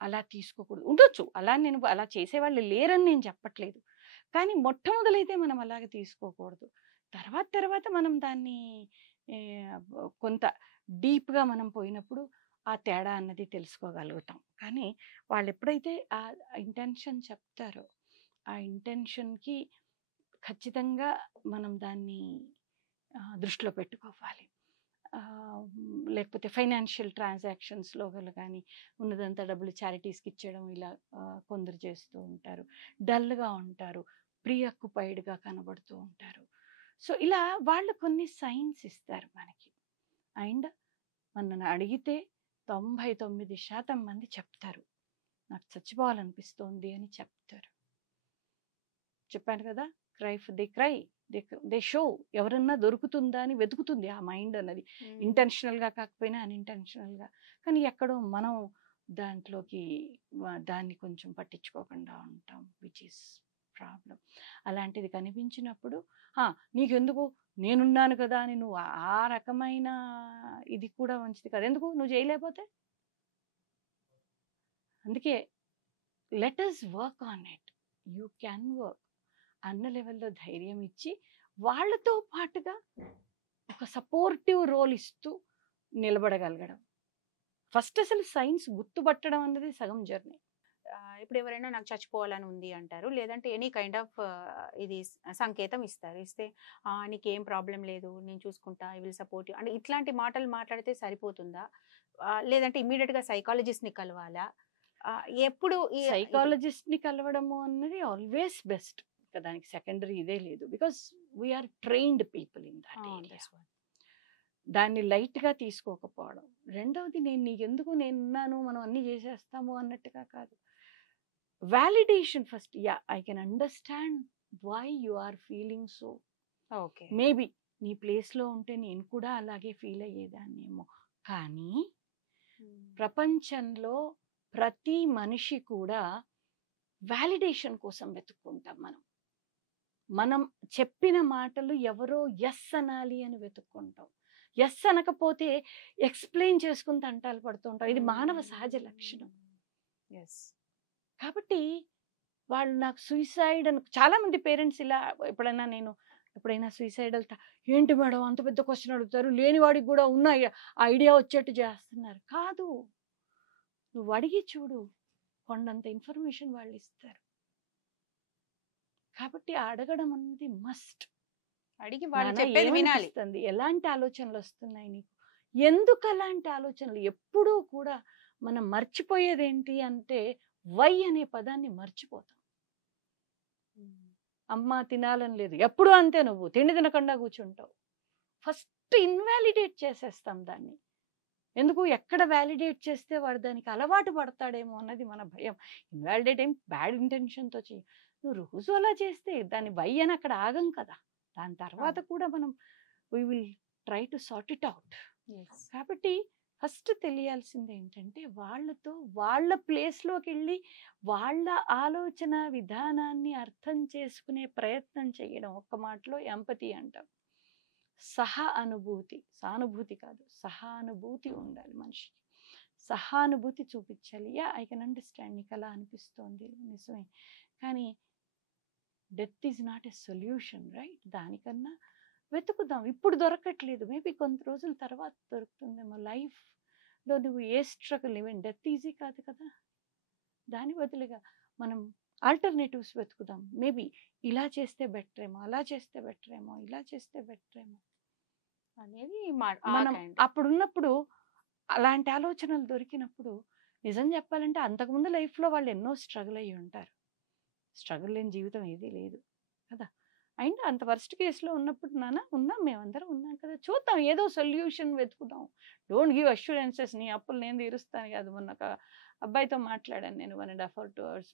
అలా తీసుకోకూడదు. ఉండొచ్చు, నేను అలా చేసేవాళ్ళు లేరని నేను చెప్పట్లేదు, కానీ మొట్టమొదలైతే మనం అలాగే తీసుకోకూడదు. తర్వాత మనం దాన్ని కొంత డీప్గా మనం పోయినప్పుడు ఆ తేడా అన్నది తెలుసుకోగలుగుతాం. కానీ వాళ్ళు ఎప్పుడైతే ఆ ఇంటెన్షన్ చెప్తారో ఆ ఇంటెన్షన్కి ఖచ్చితంగా మనం దాన్ని దృష్టిలో పెట్టుకోవాలి. లేకపోతే ఫైనాన్షియల్ ట్రాన్సాక్షన్స్లో కానీ ఉన్నదంతా డబ్బులు చారిటీస్కి ఇచ్చేయడం ఇలా కొందరు చేస్తూ ఉంటారు. డల్గా ఉంటారు, ప్రీఆక్యుపైడ్గా కనబడుతూ ఉంటారు. సో ఇలా వాళ్ళు కొన్ని సైన్స్ ఇస్తారు మనకి. అండ్ నన్ను అడిగితే 99% మంది చెప్తారు నాకు చచ్చిపోవాలనిపిస్తోంది అని చెప్తారు. చెప్పాను కదా, cry for the cry they show. ఎవరన్నా దొరుకుతుందా అని వెతుకుతుంది ఆ మైండ్ అన్నది, ఇంటెన్షనల్గా కాకపోయినా అన్ఇంటెన్షనల్గా. కానీ ఎక్కడో మనం దాంట్లోకి దాన్ని కొంచెం పట్టించుకోకుండా ఉంటాం, విచ్ ఈస్ ప్రాబ్లం. అలాంటిది కనిపించినప్పుడు నీకెందుకు, నేనున్నాను కదా అని నువ్వు ఆ రకమైన ఇది కూడా మంచిది కదా. ఎందుకు నువ్వు చేయలేకపోతే? అందుకే let us work on it, you can work అన్న లెవెల్లో ధైర్యం ఇచ్చి వాళ్ళతో పాటుగా ఒక సపోర్టివ్ రోల్ ఇస్తూ నిలబడగలగడం. ఫస్ట్ అసలు సైన్స్ గుర్తుపట్టడం అన్నది సగం జర్నీ. ఇప్పుడు ఎవరైనా నాకు చచ్చిపోవాలని ఉంది అంటారు, లేదంటే ఎనీ కైండ్ ఆఫ్ ఇది సంకేతం ఇస్తారు. ఇస్తే నీకేం ప్రాబ్లం లేదు, నేను చూసుకుంటా, ఐ విల్ సపోర్ట్ యూ అంటే ఇట్లాంటి మాటలు మాట్లాడితే సరిపోతుందా? లేదంటే ఇమీడియట్గా సైకాలజిస్ట్ని కలవాలా? ఎప్పుడు సైకాలజిస్ట్ని కలవడము అన్నది ఆల్వేస్ బెస్ట్. దానికి సెకండరీ ఇదే లేదు, because we are trained people in that area. దాన్ని లైట్గా తీసుకోకపోవడం. రెండవది నీకెందుకు, నేనున్నాను, మనం అన్నీ చేసేస్తాము అన్నట్టుగా కాదు. Validation first. I can understand why you are feeling so. Okay, maybe నీ ప్లేస్లో ఉంటే నేను కూడా అలాగే ఫీల్ అయ్యేదాన్నేమో. కానీ ప్రపంచంలో ప్రతి మనిషి కూడా వ్యాలిడేషన్ కోసం వెతుక్కుంటాం. మనం చెప్పిన మాటలు ఎవరో ఎస్ అనాలి అని వెతుక్కుంటాం. ఎస్ అనకపోతే ఎక్స్ప్లెయిన్ చేసుకుని తంటాలు పడుతూ ఉంటాం. ఇది మానవ సహజ లక్షణం. కాబట్టి వాళ్ళు నాకు సూసైడ్ అని చాలామంది పేరెంట్స్ ఇలా ఎప్పుడైనా సూసైడల్ ఏంటి మేడం అంత పెద్ద క్వశ్చన్ అడుగుతారు, లేని వాడికి కూడా ఉన్న ఐడియా వచ్చేట్టు చేస్తున్నారు. కాదు, నువ్వు అడిగి చూడు, కొండంత ఇన్ఫర్మేషన్ వాళ్ళు ఇస్తారు. కాబట్టి అడగడం అన్నది మస్ట్. అడిగి వాళ్ళు చెప్పేది వినాలి. ఎలాంటి ఆలోచనలు వస్తున్నాయి నీకు, ఎందుకు అలాంటి ఆలోచనలు? ఎప్పుడూ కూడా మనం మర్చిపోయేది ఏంటి అంటే వై అనే పదాన్ని మర్చిపోతాం. అమ్మ తినాలని లేదు, ఎప్పుడు అంతే, నువ్వు తిండి తినకుండా కూర్చుంటావు. ఫస్ట్ ఇన్వాలిడేట్ చేసేస్తాం దాన్ని. ఎందుకు, ఎక్కడ వ్యాలిడేట్ చేస్తే వాడు దానికి అలవాటు పడతాడేమో అన్నది మన భయం. ఇన్వాలిడేట్ ఏం బ్యాడ్ ఇంటెన్షన్తో చెయ్యి, నువ్వు రోజు అలా చేస్తే దాన్ని వై అని అక్కడ ఆగం కదా. దాని తర్వాత కూడా మనం we will try to sort it out. కాబట్టి ఫస్ట్ తెలియాల్సింది ఏంటంటే వాళ్ళతో వాళ్ళ ప్లేస్లోకి వెళ్ళి వాళ్ళ ఆలోచన విధానాన్ని అర్థం చేసుకునే ప్రయత్నం చేయడం. ఒక్క మాటలో ఎంపతి అంటాం. సహానుభూతి, సానుభూతి కాదు, సహానుభూతి ఉండాలి మనిషికి. సహానుభూతి చూపించాలి. ఐ కెన్ అండర్స్టాండ్, నీకు అలా అనిపిస్తోంది, నిజమే. కానీ death is not a solution, right? దానికన్నా వెతుకుదాం. ఇప్పుడు దొరకట్లేదు, మేబీ కొంత రోజుల తర్వాత దొరుకుతుందేమో. లైఫ్లో నువ్వు ఏ స్ట్రగుల్, ఈవెన్ డెత్ ఈజీ కాదు కదా. దాని బదులుగా మనం ఆల్టర్నేటివ్స్ వెతుకుదాం. మేబీ ఇలా చేస్తే బెటర్ ఏమో, అలా చేస్తే బెటర్ ఏమో, ఇలా చేస్తే బెటర్ ఏమో అనేది మనం అప్పుడున్నప్పుడు అలాంటి ఆలోచనలు దొరికినప్పుడు నిజం చెప్పాలంటే అంతకుముందు లైఫ్లో వాళ్ళు ఎన్నో స్ట్రగుల్ అయ్యి ఉంటారు. స్ట్రగుల్ లేని జీవితం ఏదీ లేదు కదా. అండ్ అంత వర్స్ట్ కేసులో ఉన్నప్పుడు ఉన్నాం, మేమందరం ఉన్నాం కదా, చూద్దాం, ఏదో సొల్యూషన్ వెతుకుదాం. డోంట్ గివ్ అష్యూరెన్సెస్, నీ అప్పులు నేను తీరుస్తాను కాదు. మొన్న ఒక అబ్బాయితో మాట్లాడాను నేను 1.5 or 2 hours.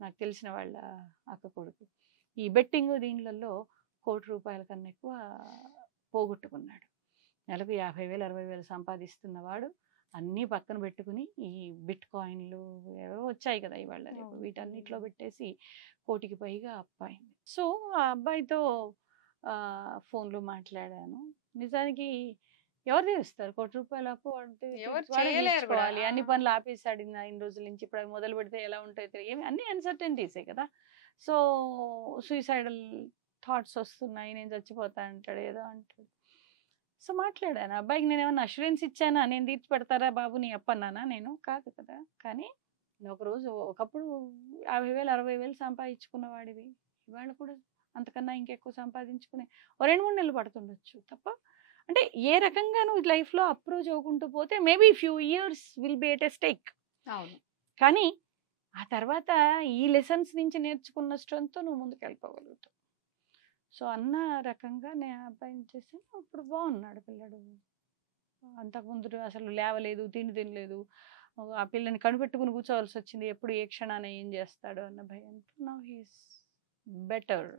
నాకు తెలిసిన వాళ్ళ అక్క కొడుకు ఈ బెట్టింగ్ దీనిలలో ₹1,00,00,000 కన్నా ఎక్కువ పోగొట్టుకున్నాడు. నెలకు 50,000 60,000 సంపాదిస్తున్నవాడు అన్నీ పక్కన పెట్టుకుని ఈ బిట్ కాయిన్లు ఏవో వచ్చాయి కదా ఇవాళ, వీటన్నిటిలో పెట్టేసి 1,00,00,000కి పైగా అప్పాయింది. సో ఆ అబ్బాయితో ఫోన్లో మాట్లాడాను. నిజానికి ఎవరు తీరుస్తారు ₹1,00,00,000 అప్పు? తీర్చుకోవాలి. అన్ని పనులు ఆపేసాడు ఇన్ని రోజుల నుంచి. ఇప్పుడు అవి మొదలు పెడితే ఎలా ఉంటాయి ఏమి, అన్ని అన్సర్టెనిటీసే కదా. సో సూసైడల్ థాట్స్ వస్తున్నాయి, నేను చచ్చిపోతా అంటాడు, ఏదో అంటాడు. సో మాట్లాడాను, అబ్బాయికి నేను ఏమన్నా అష్యూరెన్స్ ఇచ్చానా, నేను తీర్చి పెడతారా బాబు నీ అప్పన్నానా, నేను కాదు కదా. కానీ ఒకరోజు ఒకప్పుడు 50,000 60,000 సంపాదించుకున్న వాడివి ఇవాళ కూడా అంతకన్నా ఇంకెక్కువ సంపాదించుకునే ఓ 2-3 నెలలు పడుతుండొచ్చు తప్ప. అంటే ఏ రకంగా నువ్వు లైఫ్లో అప్రోచ్ అవ్వకుంటూ పోతే maybe few years will be at a stake. అవును. కానీ ఆ తర్వాత ఈ లెసన్స్ నుంచి నేర్చుకున్న స్ట్రెంగ్త్తో నువ్వు ముందుకు వెళ్ళిపోగలుగుతావు. సో అన్న రకంగా నేను అబ్బాయిని చేసాను. అప్పుడు బాగున్నాడు పిల్లడు. అంతకుముందు అసలు లేవలేదు, తిండి తినలేదు, ఆ పిల్లని కనిపెట్టుకుని కూర్చోవలసి వచ్చింది, ఎప్పుడు ఏ క్షణాన ఏం చేస్తాడో అన్న భయంతో. Now he's better.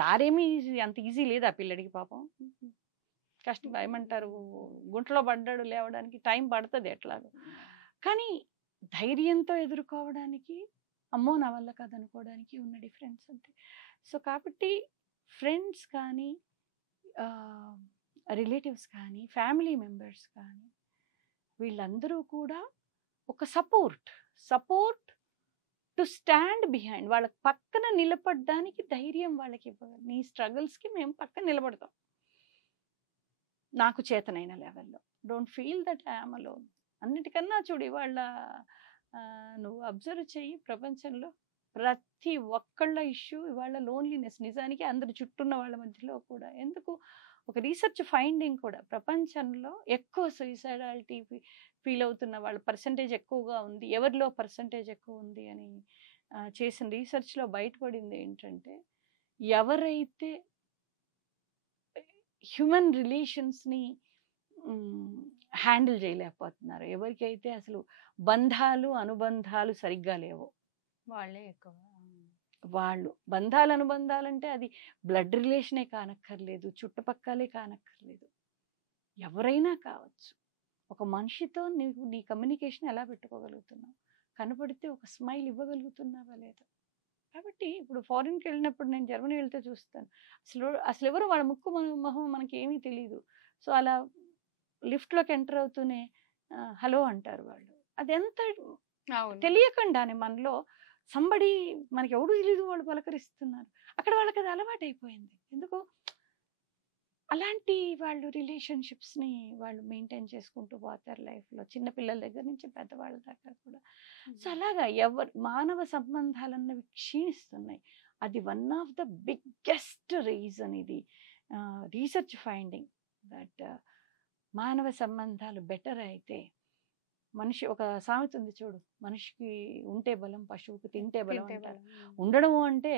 దారేమీ అంత ఈజీ లేదు ఆ పిల్లడికి, పాపం కష్టం. ఏమంటారు, గుంటలో పడ్డాడు, లేవడానికి టైం పడుతుంది ఎట్లాగో. కానీ ధైర్యంతో ఎదుర్కోవడానికి, అమ్మో నా వల్ల కాదనుకోవడానికి ఉన్న డిఫరెన్స్ అంతే. సో కాబట్టి ఫ్రెండ్స్ కానీ, రిలేటివ్స్ కానీ, ఫ్యామిలీ మెంబర్స్ కానీ, వీళ్ళందరూ కూడా ఒక సపోర్ట్ టు స్టాండ్ బిహైండ్, వాళ్ళ పక్కన నిలబడడానికి ధైర్యం వాళ్ళకి ఇవ్వాలి. నీ స్ట్రగుల్స్కి మేము పక్కన నిలబడతాం నాకు చేతనైన లెవెల్లో. Don't feel that I'm alone. అన్నిటికన్నా చూడు, ఇవాళ నువ్వు అబ్జర్వ్ చెయ్యి, ప్రపంచంలో ప్రతి ఒక్కళ్ళ ఇష్యూ ఇవాళ లోన్లీనెస్. నిజానికి అందరు చుట్టూన్న వాళ్ళ మధ్యలో కూడా ఎందుకు, ఒక రీసెర్చ్ ఫైండింగ్ కూడా, ప్రపంచంలో ఎక్కువ సూయిసైడాలిటీ ఫీల్ అవుతున్న వాళ్ళ పర్సంటేజ్ ఎక్కువగా ఉంది, ఎవరిలో పర్సంటేజ్ ఎక్కువ ఉంది అని చేసిన రీసెర్చ్లో బయటపడింది ఏంటంటే, ఎవరైతే హ్యూమన్ రిలేషన్స్ని హ్యాండిల్ చేయలేకపోతున్నారు, ఎవరికైతే అసలు బంధాలు అనుబంధాలు సరిగ్గా లేవో వాళ్ళే ఎక్కువ. వాళ్ళు బంధాలు అనుబంధాలంటే అది బ్లడ్ రిలేషనే కానక్కర్లేదు, చుట్టుపక్కలే కానక్కర్లేదు, ఎవరైనా కావచ్చు. ఒక మనిషితో నీవు నీ కమ్యూనికేషన్ ఎలా పెట్టుకోగలుగుతున్నావు, కనపడితే ఒక స్మైల్ ఇవ్వగలుగుతున్నావా లేదా. కాబట్టి ఇప్పుడు ఫారిన్కి వెళ్ళినప్పుడు, నేను జర్మనీ వెళ్తే చూస్తాను, అసలు ఎవరు వాళ్ళ ముక్కు మొహం మనకి ఏమీ తెలియదు. సో అలా లిఫ్ట్లోకి ఎంటర్ అవుతూనే హలో అంటారు వాళ్ళు. అది ఎంత తెలియకుండానే మనలో సంబడి, మనకి ఎవడు తెలియదు వాళ్ళు పలకరిస్తున్నారు. అక్కడ వాళ్ళకి అది అలవాటు అయిపోయింది. ఎందుకు అలాంటి వాళ్ళు రిలేషన్షిప్స్ని వాళ్ళు మెయింటైన్ చేసుకుంటూ పోతారు లైఫ్లో, చిన్నపిల్లల దగ్గర నుంచి పెద్దవాళ్ళ దాకా కూడా. సో అలాగా మానవ సంబంధాలన్నవి క్షీణిస్తున్నాయి. అది one of the biggest reason. ఇది రీసెర్చ్ ఫైండింగ్ దట్ మానవ సంబంధాలు బెటర్ అయితే, మనిషి ఒక సామెత ఉంది చూడు, మనిషికి ఉంటే బలం, పశువుకి తింటే బలం అంటారు. ఉండడము అంటే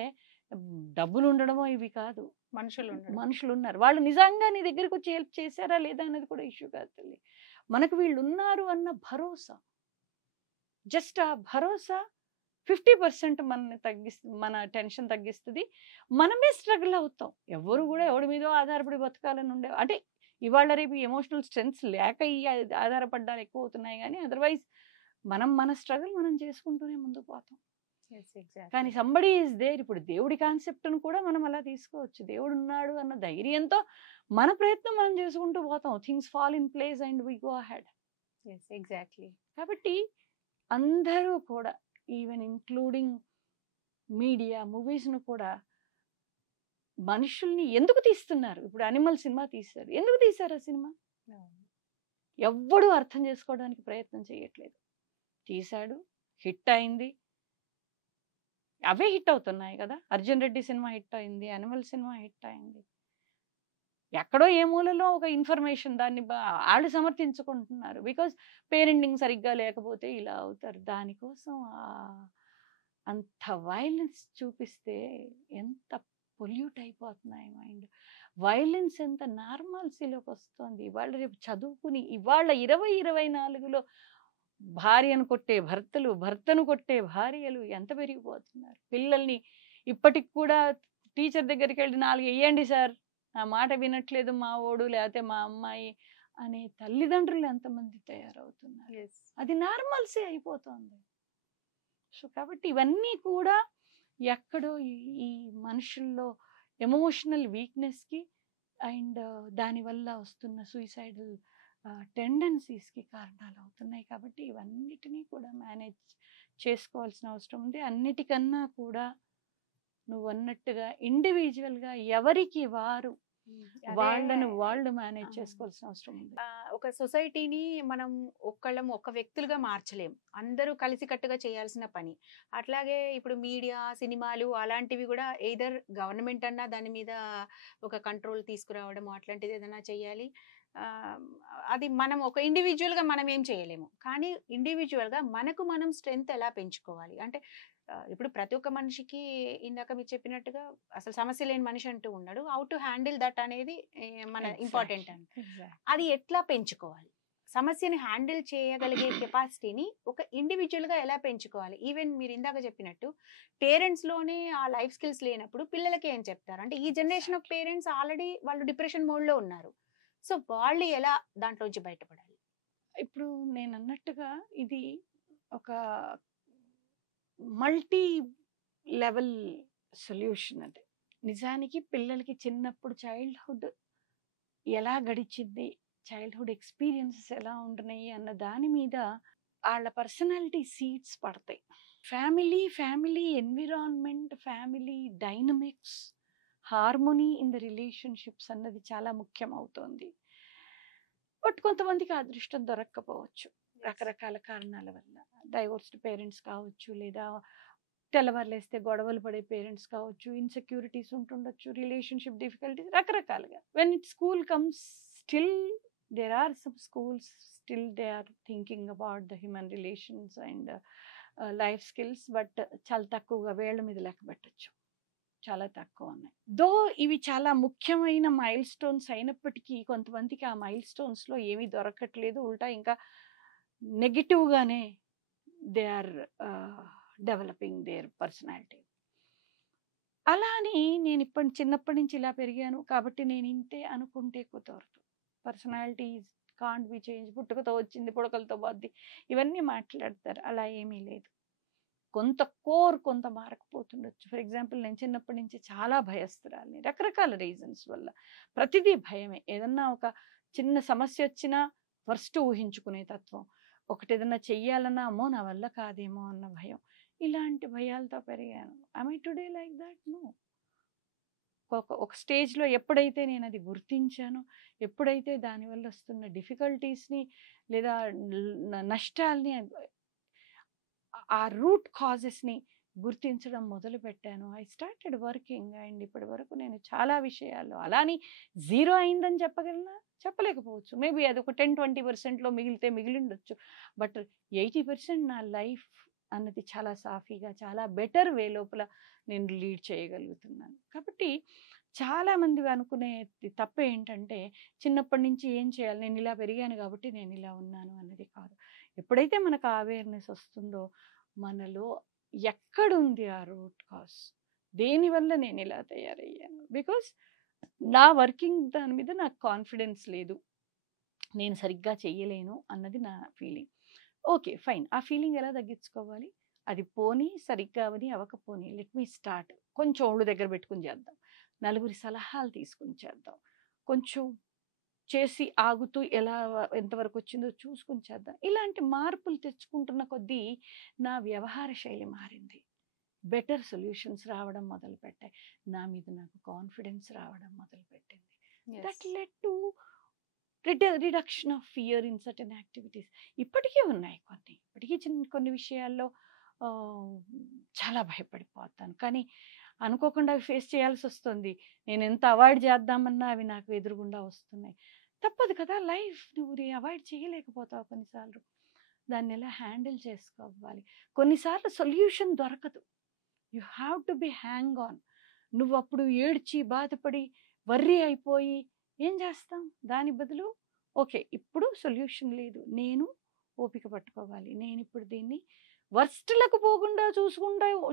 డబ్బులు ఉండడమో ఇవి కాదు, మనుషులు ఉన్నారు. వాళ్ళు నిజంగా నీ దగ్గరికి వచ్చి హెల్ప్ చేశారా లేదా అన్నది కూడా ఇష్యూ కాదు తల్లి. మనకు వీళ్ళు ఉన్నారు అన్న భరోసా, జస్ట్ ఆ భరోసా 50% మనని తగ్గిస్తుంది, మన టెన్షన్ తగ్గిస్తుంది. మనమే స్ట్రగుల్ అవుతాం. ఎవరు కూడా ఎవడి మీదో ఆధారపడి బతకాలని ఉండే, అంటే ఇవాళ రేపు ఎమోషనల్ స్ట్రెంగ్స్ లేక ఈ ఆధారపడ్డాలు ఎక్కువ అవుతున్నాయి. కానీ అదర్వైజ్ మన స్ట్రగుల్ మనం చేసుకుంటూనే ముందుకు పోతాం. కానీ సంబడి ఈజ్ దేర్. ఇప్పుడు దేవుడి కాన్సెప్ట్ను కూడా మనం అలా తీసుకోవచ్చు. దేవుడు ఉన్నాడు అన్న ధైర్యంతో మన ప్రయత్నం మనం చేసుకుంటూ పోతాం. Things fall in place and we go ahead. Exactly. కాబట్టి అందరూ కూడా, ఈవెన్ ఇంక్లూడింగ్ మీడియా, మూవీస్ను కూడా మనుషుల్ని ఎందుకు తీస్తున్నారు. ఇప్పుడు అనిమల్ సినిమా తీశారు, ఎందుకు తీశారు ఆ సినిమా? ఎవ్వడూ అర్థం చేసుకోవడానికి ప్రయత్నం చేయట్లేదు. తీశాడు, హిట్ అయింది, అవే హిట్ అవుతున్నాయి కదా. అర్జున్ రెడ్డి సినిమా హిట్ అయింది, అనిమల్ సినిమా హిట్ అయింది. ఎక్కడో ఏ మూలలో ఒక ఇన్ఫర్మేషన్, దాన్ని వాళ్ళు సమర్థించుకుంటున్నారు. బికాజ్ పేరెంటింగ్ సరిగ్గా లేకపోతే ఇలా అవుతారు. దానికోసం అంత వైలెన్స్ చూపిస్తే ఎంత పొల్యూట్ అయిపోతున్నాయి మైండ్. వైలెన్స్ ఎంత నార్మాలిటీలోకి వస్తుంది. ఇవాళ రేపు చదువుకుని, ఇవాళ 2024లో భార్యను కొట్టే భర్తలు, భర్తను కొట్టే భార్యలు ఎంత పెరిగిపోతున్నారు. పిల్లల్ని ఇప్పటికి కూడా టీచర్ దగ్గరికి వెళ్ళి 4 వేయండి సార్, నా మాట వినట్లేదు మా ఓడు, లేకపోతే మా అమ్మాయి అనే తల్లిదండ్రులు ఎంతమంది తయారవుతున్నారు. అది నార్మల్సే అయిపోతుంది. సో కాబట్టి ఇవన్నీ కూడా ఎక్కడో ఈ మనుషుల్లో ఎమోషనల్ వీక్నెస్కి అండ్ దానివల్ల వస్తున్న సూయిసైడల్ టెండెన్సీస్కి కారణాలు అవుతున్నాయి. కాబట్టి ఇవన్నిటినీ కూడా మేనేజ్ చేసుకోవాల్సిన అవసరం ఉంది. అన్నిటికన్నా కూడా నువ్వు అన్నట్టుగా ఇండివిజువల్గా ఎవరికి వారు వాళ్ళను వాళ్ళు మేనేజ్ చేసుకోవాల్సిన అవసరం ఉంది. ఒక సొసైటీని మనం ఒక్క వ్యక్తులుగా మార్చలేం, అందరూ కలిసికట్టుగా చేయాల్సిన పని. అట్లాగే ఇప్పుడు మీడియా, సినిమాలు అలాంటివి కూడా ఎయిదర్ గవర్నమెంట్ అన్నా దాని మీద ఒక కంట్రోల్ తీసుకురావడం అట్లాంటిది ఏదైనా చేయాలి. అది మనం ఒక ఇండివిజువల్గా మనం ఏం చేయలేము, కానీ ఇండివిజువల్గా మనకు మనం స్ట్రెంగ్త్ ఎలా పెంచుకోవాలి అంటే ఇప్పుడు ప్రతి ఒక్క మనిషికి ఇందాక మీరు చెప్పినట్టుగా అసలు సమస్య లేని మనిషి అంటూ ఉన్నాడు. హౌ టు హ్యాండిల్ దట్ అనేది మన ఇంపార్టెంట్ అండి. అది ఎట్లా పెంచుకోవాలి, సమస్యని హ్యాండిల్ చేయగలిగే కెపాసిటీని ఒక ఇండివిజువల్గా ఎలా పెంచుకోవాలి? ఈవెన్ మీరు ఇందాక చెప్పినట్టు పేరెంట్స్లోనే ఆ లైఫ్ స్కిల్స్ లేనప్పుడు పిల్లలకి ఏం చెప్తారు అంటే, ఈ జనరేషన్ ఆఫ్ పేరెంట్స్ ఆల్రెడీ వాళ్ళు డిప్రెషన్ మోడ్లో ఉన్నారు. సో వాళ్ళు ఎలా దాంట్లోంచి బయటపడాలి? ఇప్పుడు నేను అన్నట్టుగా ఇది ఒక మల్టీ లెవెల్ సొల్యూషన్. అది నిజానికి పిల్లలకి చిన్నప్పుడు చైల్డ్హుడ్ ఎలా గడిచింది, చైల్డ్హుడ్ ఎక్స్పీరియన్సెస్ ఎలా ఉంటున్నాయి అన్న దాని మీద వాళ్ళ పర్సనాలిటీ సీడ్స్ పడతాయి. Family environment, family dynamics, harmony in the relationships అన్నది చాలా ముఖ్యం అవుతుంది. బట్ కొంతమందికి అదృష్టం దొరక్కపోవచ్చు రకరకాల కారణాల వల్ల. డైవోర్స్డ్ పేరెంట్స్ కావచ్చు, లేదా తెల్లవారులేస్తే గొడవలు పడే పేరెంట్స్ కావచ్చు, ఇన్సెక్యూరిటీస్ ఉంటుండొచ్చు, రిలేషన్షిప్ డిఫికల్టీస్ రకరకాలుగా. When it school comes, still there are some schools, still they are thinking about the human relations and life skills. But చాలా తక్కువగా, వేళ్ల మీద లెక్క పెట్టచ్చు, చాలా తక్కువ ఉన్నాయి. దో ఇవి చాలా ముఖ్యమైన మైల్ స్టోన్స్ అయినప్పటికీ కొంతమందికి ఆ మైల్ స్టోన్స్లో ఏమీ దొరకట్లేదు, ఉల్టా ఇంకా నెగిటివ్గానే they are developing their personality. అలా అని నేను చిన్నప్పటి నుంచి ఇలా పెరిగాను కాబట్టి నేను ఇంతే అనుకుంటే కుదరదు. పర్సనాలిటీ కాంట్ బి చేంజ్, పుట్టుకతో వచ్చింది పుడకలతో పోద్ది, ఇవన్నీ మాట్లాడతారు. అలా ఏమీ లేదు. కొంత మారకపోతుండొచ్చు. ఫర్ ఎగ్జాంపుల్, నేను చిన్నప్పటి నుంచి చాలా భయస్తురాలిని, రకరకాల రీజన్స్ వల్ల. ప్రతిదీ భయమే. ఏదన్నా ఒక చిన్న సమస్య వచ్చినా ఫస్ట్ ఊహించుకునే తత్వం, ఒకటి ఏదన్నా చెయ్యాలన్నా అమ్మో నా వల్ల కాదేమో అన్న భయం, ఇలాంటి భయాలతో పెరిగాను. I today like that? No. ఒక స్టేజ్లో ఎప్పుడైతే నేను అది గుర్తించానో, ఎప్పుడైతే దానివల్ల వస్తున్న డిఫికల్టీస్ని లేదా నష్టాల్ని, ఆ రూట్ కాజెస్ని గుర్తించడం మొదలు పెట్టాను, ఐ స్టార్టెడ్ వర్కింగ్. అండ్ ఇప్పటి వరకు నేను చాలా విషయాల్లో, అలాని జీరో అయిందని చెప్పగలనా? చెప్పలేకపోవచ్చు. మేబీ అది ఒక 10-20%లో మిగిలిండొచ్చు. బట్ 80% నా లైఫ్ అన్నది చాలా సాఫీగా, చాలా బెటర్ వే లోపల నేను లీడ్ చేయగలుగుతున్నాను. కాబట్టి చాలామంది అనుకునే తప్పు ఏంటంటే, చిన్నప్పటి నుంచి ఏం చేయాలి, నేను ఇలా పెరిగాను కాబట్టి నేను ఇలా ఉన్నాను అన్నది కాదు. ఎప్పుడైతే మనకు అవేర్నెస్ వస్తుందో, మనలో ఎక్కడుంది ఆ రూట్ కాజ్, దేనివల్ల నేను ఇలా తయారయ్యాను, బికాస్ నా వర్కింగ్ దాని మీద నాకు కాన్ఫిడెన్స్ లేదు, నేను సరిగ్గా చెయ్యలేను అన్నది నా ఫీలింగ్. ఓకే ఫైన్, ఆ ఫీలింగ్ ఎలా తగ్గించుకోవాలి? అది పోనీ, సరిగ్గా అవని అవ్వకపోని, లెట్ మీ స్టార్ట్. కొంచెం ఒళ్ళు దగ్గర పెట్టుకుని చేద్దాం, నలుగురి సలహాలు తీసుకుని చేద్దాం, కొంచెం చేసి ఆగుతూ ఎంతవరకు వచ్చిందో చూసుకుని చేద్దాం. ఇలాంటి మార్పులు తెచ్చుకుంటున్న కొద్దీ నా వ్యవహార శైలి మారింది, బెటర్ సొల్యూషన్స్ రావడం మొదలుపెట్టాయి, నా మీద నాకు కాన్ఫిడెన్స్ రావడం మొదలుపెట్టింది. That led to reduction of fear in certain activities. ఇప్పటికీ ఉన్నాయి కొన్ని విషయాల్లో చాలా భయపడిపోతాను, కానీ అనుకోకుండా అవి ఫేస్ చేయాల్సి వస్తుంది. నేను ఎంత అవాయిడ్ చేద్దామన్నా అవి నాకు ఎదురుగుండా వస్తున్నాయి. తప్పదు కదా, లైఫ్. నువ్వు అవాయిడ్ చేయలేకపోతావు కొన్నిసార్లు. దాన్ని ఎలా హ్యాండిల్ చేసుకోవాలి. కొన్నిసార్లు సొల్యూషన్ దొరకదు, you have to be hang on. నువ్వు అప్పుడు ఏడ్చి బాధపడి వర్రీ అయిపోయి ఏం చేస్తాం? దాని బదులు ఓకే, ఇప్పుడు సొల్యూషన్ లేదు, నేను ఓపిక పట్టుకోవాలి, నేను ఇప్పుడు దీన్ని వర్స్ట్లకు పోకుండా